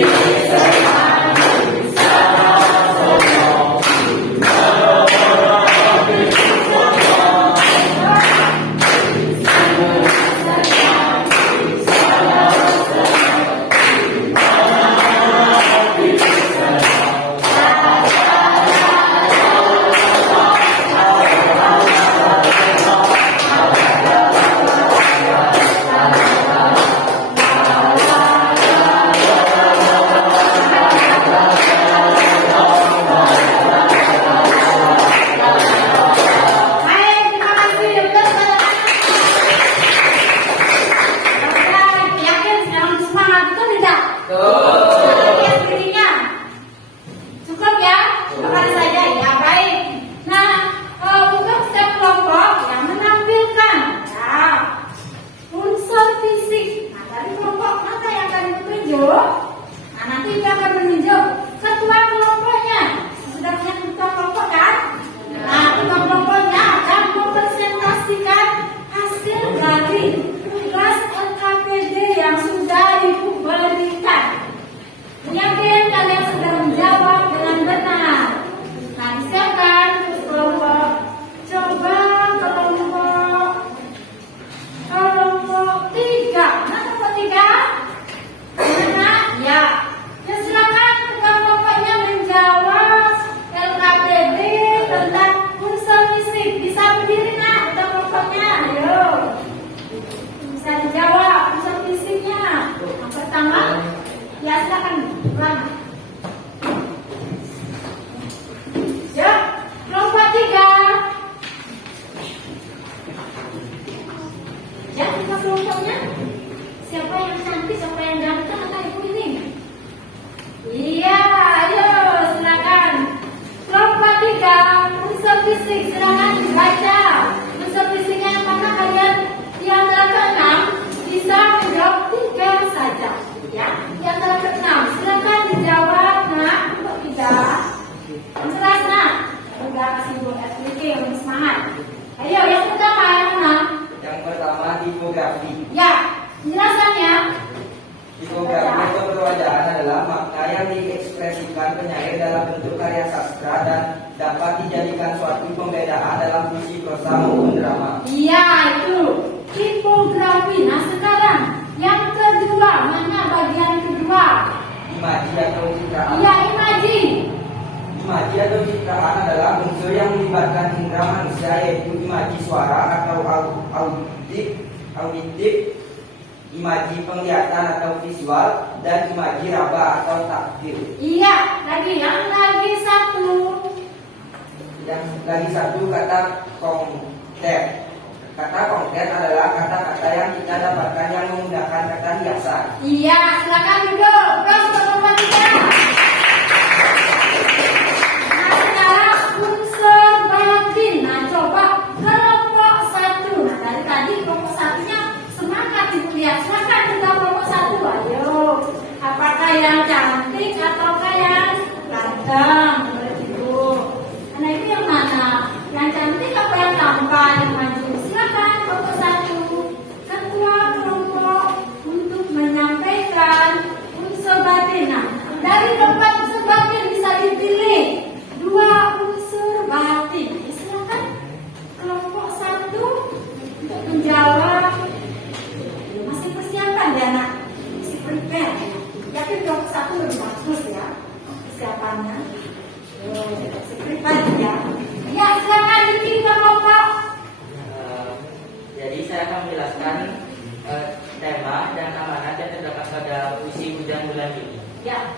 imaji penglihatan atau visual, dan imaji raba atau takdir. Iya, yang lagi satu. Yang lagi satu kata konkret. Kata konkret adalah kata-kata yang kita dapatkan yang menggunakan kata hiasan. Iya, silakan duduk. Terus kelompok 3. Nah, sekarang unsur batin. Nah, coba kelompok 1. Nah, dari tadi kelompok 1-nya semangat ibu lihat. Silakan juga kelompok 1. Ayo. Apakah yang cantik ataukah yang ganteng? Boleh ibu. Nah, ini yang mana? Yang cantik apa yang tampan? Yang maju? Silakan kelompok 1. Ketua kelompok untuk menyampaikan unsur batin. Nah, dari 4 unsur batin bisa dipilih 2 unsur batin. Silakan kelompok 1 untuk menjawab. Masih persiapan ya nak? Masih prepare. Yakin kelompok 1 lebih bagus ya persiapannya. Masih prepare ya. Ya, silakan dipilih kelompok. Jadi saya akan menjelaskan tema dan amanat yang terdapat pada puisi hujan bulan ini. Ya.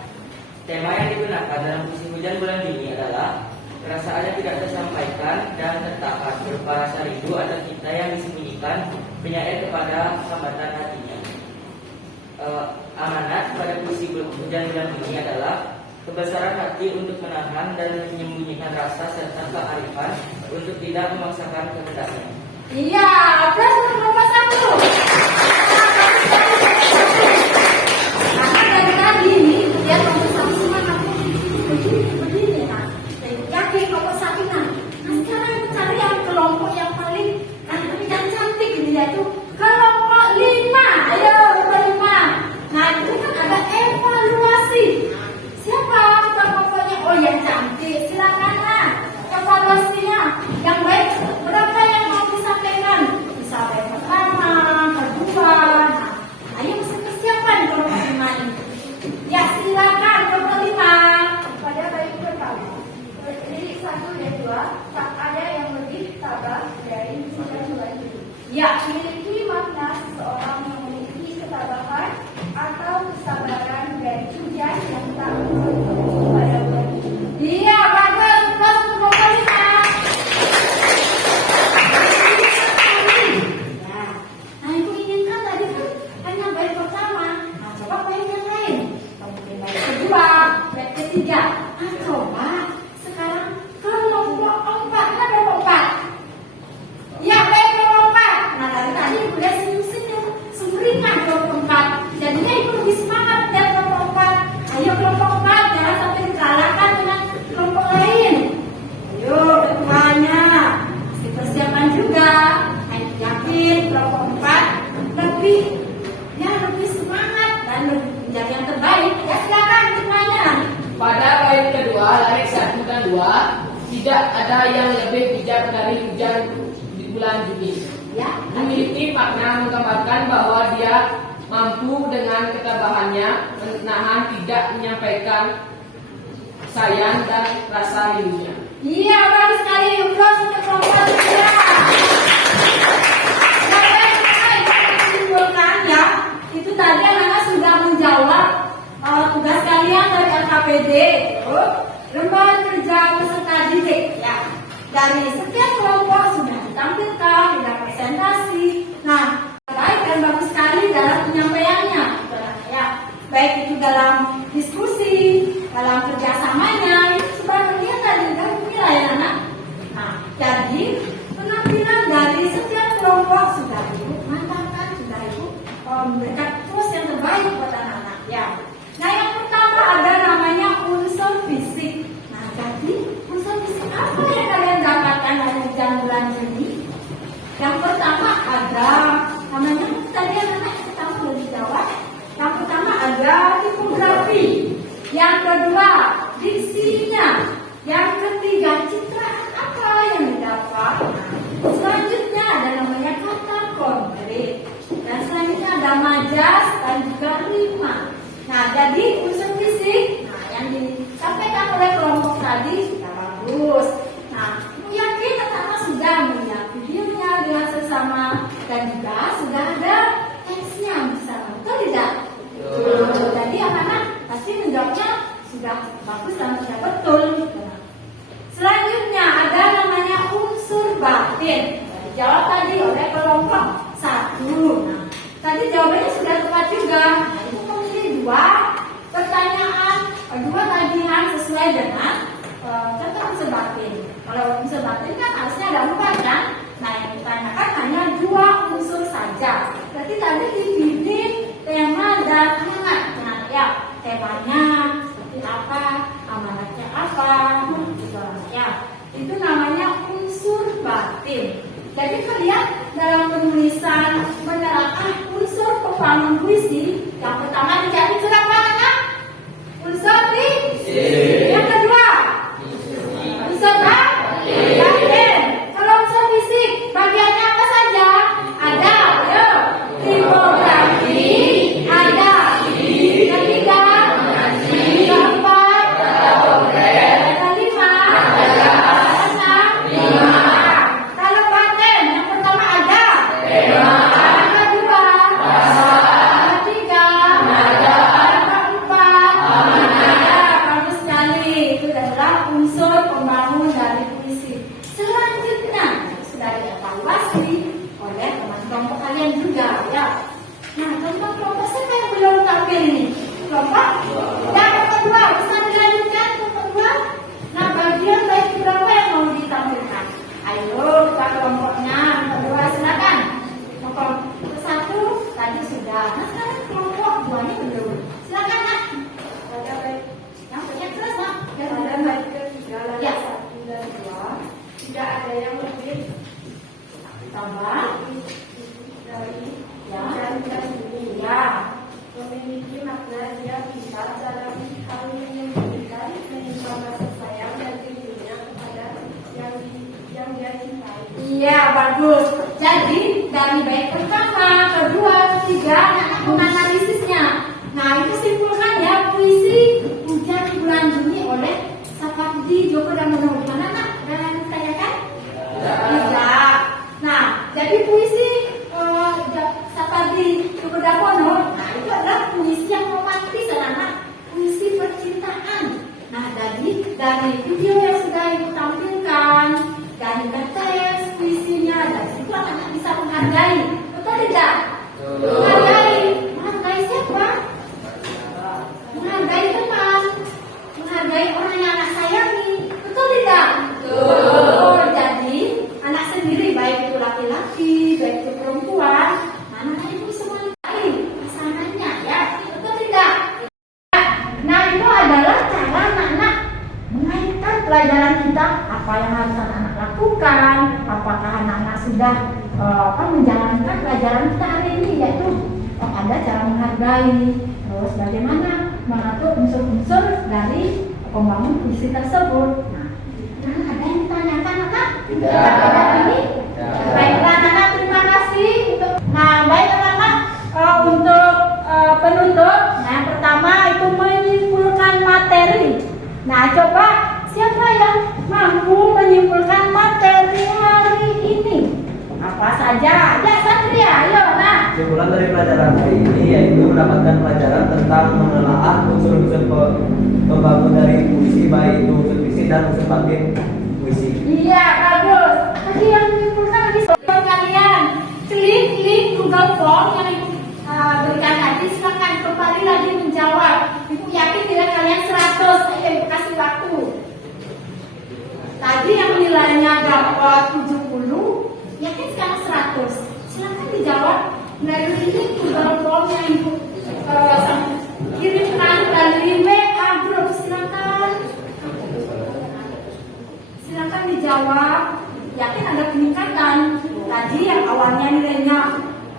Tema yang digunakan dalam puisi hujan bulan ini adalah perasaannya tidak tersampaikan dan tertahan berupa rasa rindu atau cinta yang disembunyikan penyair kepada hambatan hatinya. Amanat pada puisi hujan bulan ini adalah kebesaran hati untuk menahan dan menyembunyikan rasa serta kearifan untuk tidak memaksakan kehendaknya. Iya, plus nomor 1. Karena dari tadi ini dia nomor 1 cuma aku begini nah. Yakin nomor 1 nah. Nah sekarang kita cari yang kelompok yang paling yang cantik ini yaitu kelompok 5. Ayo kelompok 5. Nah itu kan ada evaluasi. Siapa kelompoknya? Oh yang cantik. Silakan nah. Evaluasinya yang baik berapa yang mau disampaikan? Bisa yang pertama, kedua. Nah, ayo persiapan kelompok 5 ini. Ya silakan kelompok 5. Pada baik pertama, berdiri 1 dan 2, tak ada yang lebih tabah dari hujan selanjutnya. Ya, Memiliki makna seseorang yang memiliki ketabahan atau kesabaran dari hujan yang tak berhenti pada bulan itu. iya bagus. Plus kelompok 5. Nah, ibu inginkan tadi kan hanya baik pertama. Nah, coba baik yang lain. Kemudian baik kedua, baik ketiga. Nah, coba sekarang kelompok 4. Ada kelompok 4. Ya, baik kelompok 4. Nah, dari tadi ibu lihat senyum-senyum, sumringah kelompok 4. Jadinya ibu lebih semangat lihat kelompok 4. Ayo kelompok 4, jangan sampai dikalahkan dengan kelompok lain. Ayo ketuanya, masih persiapan juga. Ayo yakin kelompok 4 lebih semangat dan lebih menjadi yang terbaik. Ya silakan ketuanya. Pada bait kedua, Larik 1 dan 2, tidak ada yang lebih bijak dari hujan di bulan Juni. Ya, Memiliki makna menggambarkan bahwa dia mampu dengan ketabahannya menahan tidak menyampaikan sayang dan rasa rindunya. iya bagus sekali. Plus untuk kelompok 3. Nah, baik, simpulkan ya. Itu tadi anak-anak sudah menjawab tugas kalian dari LKPD, lembaga kerja peserta didik. Ya, dari setiap kelompok sudah ditampilkan, sudah presentasi. Nah, baik dan bagus sekali dalam penyampaiannya. Ya, baik itu dalam diskusi, dalam kerjasamanya, itu sudah terlihat tadi sudah menilai anak. Nah, jadi penampilan dari setiap kelompok sudah ibu mantapkan, sudah ibu memberikan terus yang terbaik buat anak-anak. Ya. Nah, yang pertama ada namanya unsur fisik. Nah, jadi unsur fisik apa yang kalian dapatkan dari hujan bulan Juni? Yang pertama ada namanya tadi anak-anak pertama belum dijawab. Yang pertama ada tipografi. Yang kedua diksinya. Yang ketiga citra apa yang didapat. Nah, selanjutnya ada namanya kata konkret. Dan selanjutnya ada majas dan juga rima. Nah, jadi unsur fisik, nah yang disampaikan oleh kelompok tadi sudah bagus. Nah, yakin anak-anak sudah melihat videonya dengan seksama dan juga sudah ada teksnya bersama. Betul tidak? Betul. Jadi anak-anak pasti menjawabnya sudah bagus dan sudah betul. Nah, selanjutnya ada namanya unsur batin. Dijawab tadi oleh kelompok 1. Nah, tadi jawabannya sudah tepat juga. Nah, itu memilih 2 pertanyaan, 2 tagihan sesuai dengan contoh unsur batin. Kalau unsur batin kan harusnya ada 4 kan? Nah, yang ditanyakan hanya 2 unsur saja. Berarti tadi dipilih tema dan amanat. Nah, ya temanya seperti apa, amanatnya apa, gitu ya. Itu namanya unsur batin. Jadi kalian dalam penulisan menerapkan unsur pemahaman puisi, yang pertama dicari surat mana? Unsur fisik. Yang kedua, unsur batin. Kalau unsur fisik, bagiannya apa saja? Ada, ya, tipografi, ada. Ketiga, keempat, kelima, kalau batin yang pertama ada. Yang kedua, ketiga, keempat, bagus sekali. Itu adalah unsur pembangun dari puisi. Selanjutnya sudah dievaluasi oleh teman kelompok kalian juga, ya. Nah, kelompok siapa yang belum tampil ini? Kelompok yang kedua bisa dilanjutkan. memiliki makna dia pintar dalam hal menyembunyikan menimbang rasa sayang dan rindunya kepada yang dia cintai. Iya, bagus. Jadi dari bait pertama, kedua, ketiga, anak menganalisisnya. Nah, itu simpulkan ya, puisi Hujan Bulan Juni oleh Sapardi Djoko Damono. Gimana nak? Pernah ditanyakan? Tidak. Nah, jadi puisi Sapardi Djoko Damono, nah itu adalah puisi yang romantis, anak-anak. Puisi percintaan. Nah, dari video yang sudah ibu tampilkan, dari teks puisinya, dari situ anak-anak bisa menghargai. Betul tidak? Menghargai siapa? Menghargai teman, menghargai orang yang anak sayangi. Betul tidak? Betul. Jadi anak sendiri, baik itu laki-laki, baik itu perempuan, anak-anak itu semua menghargai pasangannya, ya. Betul tidak? Nah, itu adalah cara anak-anak mengaitkan pelajaran kita, apa yang harus anak-anak lakukan, apakah anak-anak sudah menjalankan pelajaran kita hari ini, yaitu ada cara menghargai, terus bagaimana mengatur unsur-unsur dari pembangun puisi tersebut. Nah, ada yang ditanyakan, anak? Tidak. Ini? Baiklah, anak, terima kasih. Nah, baik anak-anak, untuk penutup, nah yang pertama itu menyimpulkan materi. Nah, coba siapa yang mampu menyimpulkan materi hari ini? Apa saja? Ya, Satria, ayo, nah. Kesimpulan dari pelajaran hari ini yaitu mendapatkan pelajaran tentang menelaah unsur-unsur pembangun dari puisi, baik itu unsur fisik dan unsur batin puisi. Iya, bagus. Tadi yang menyimpulkan lagi kalian klik Google Form yang ibu berikan tadi, silakan kembali lagi menjawab. Ibu yakin tidak kalian 100, ibu kasih waktu. Tadi yang nilainya dapat 70, yakin sekarang 100. Silakan dijawab melalui link Google Form yang ibu kirimkan melalui WA group. Silakan dijawab. Yakin ada peningkatan. Tadi yang awalnya nilainya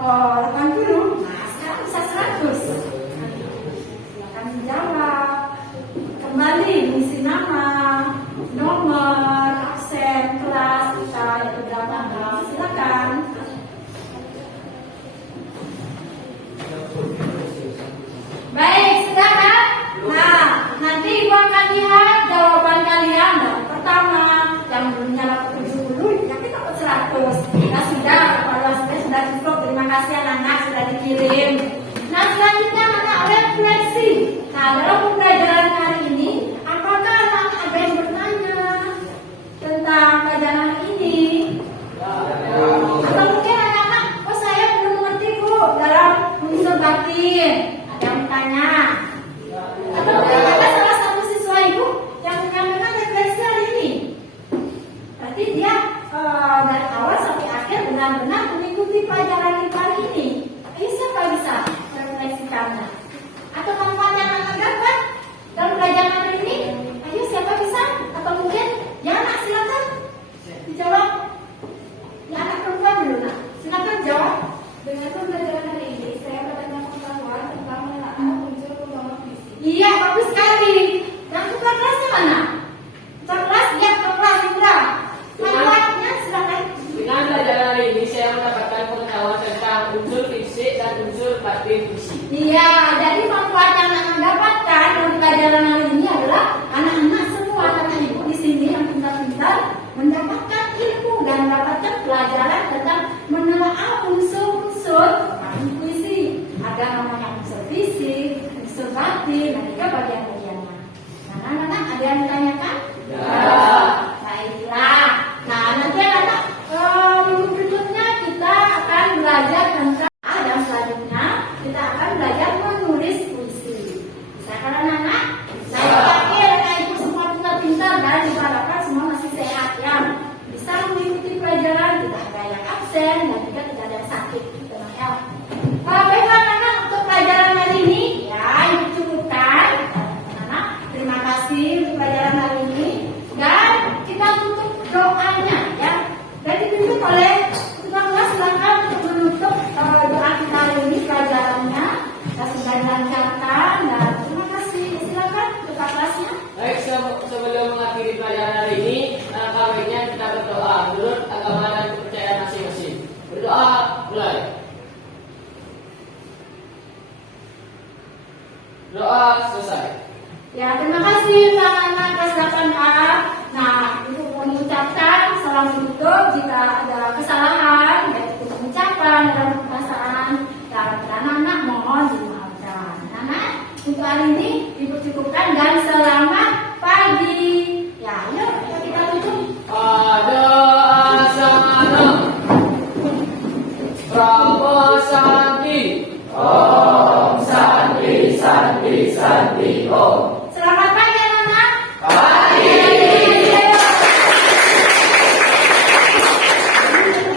80, nah sekarang bisa 100. Silakan dijawab. Kembali mengisi nama, nomor, absen, kelas kita yaitu berapa. Silakan. Baik, sudah kan? Nah, nanti ibu akan lihat jawaban kalian. Pertama, yang belumnya dapat 70, yakin dapat 100. Nah, sudah, kalau sudah cukup. Terima kasih anak-anak sudah dikirim. Nah, selanjutnya anak refleksi. Nah, dalam pembelajaran hari ini, apakah anak-anak ada yang bertanya tentang pelajaran ini? Atau mungkin anak-anak, saya belum mengerti Bu dalam unsur batin. Ada yang bertanya? Atau mungkin ada salah satu siswa ibu yang menyampaikan refleksi hari ini? Berarti dia dari awal sampai akhir benar-benar mengikuti pelajaran kita hari ini. Ini siapa bisa refleksikannya? Atau manfaat yang anak dapat dalam pelajaran hari ini? Ayo siapa bisa? Atau mungkin ya anak silakan dijawab. Ya anak perempuan dulu nak. Silakan jawab. Dengan pembelajaran hari ini, saya mendapat pengetahuan tentang menelaah unsur pembangun puisi. Iya, bagus sekali. Yang ketua kelasnya mana? Ketua kelas, ya ketua kelas, Indra. Manfaatnya silakan. Dengan pelajaran hari ini saya mendapatkan pengetahuan tentang unsur fisik dan unsur batin puisi. Iya, jadi manfaat yang anak dapatkan dari pelajaran hari ini adalah anak-anak semua, anak ibu di sini yang pintar-pintar mendapatkan ilmu dan mendapatkan pelajaran tentang menelaah unsur-unsur puisi. Ada namanya unsur fisik, unsur batin, dan juga bagian-bagiannya. Nah, anak-anak ada yang ditanyakan? Ya. Baiklah. Nah, nanti anak-anak minggu berikutnya kita akan belajar tentang dan selanjutnya kita akan belajar menulis puisi. Silakan anak-anak. Saya yakin anak ibu semua pintar-pintar dan diharapkan semua masih sehat ya. Bisa mengikuti pelajaran, tidak ada yang absen dan juga tidak ada yang sakit. Tenang ya. Baiklah anak-anak, untuk pelajaran hari ini ya ibu cukupkan. Anak-anak, terima kasih untuk pelajaran hari ini. Doa selesai. Ya, terima kasih anak-anak kelas 8A. Nah, Ibu mengucapkan salam tutup jika ada kesalahan, baik itu pengucapan dan perasaan dari anak-anak mohon dimaafkan. Anak, untuk hari ini Ibu cukupkan dan selamat pagi. Ya, yuk kita tutup. Ada asana. Prabowo Santi. Om Santi Santi Santi Om.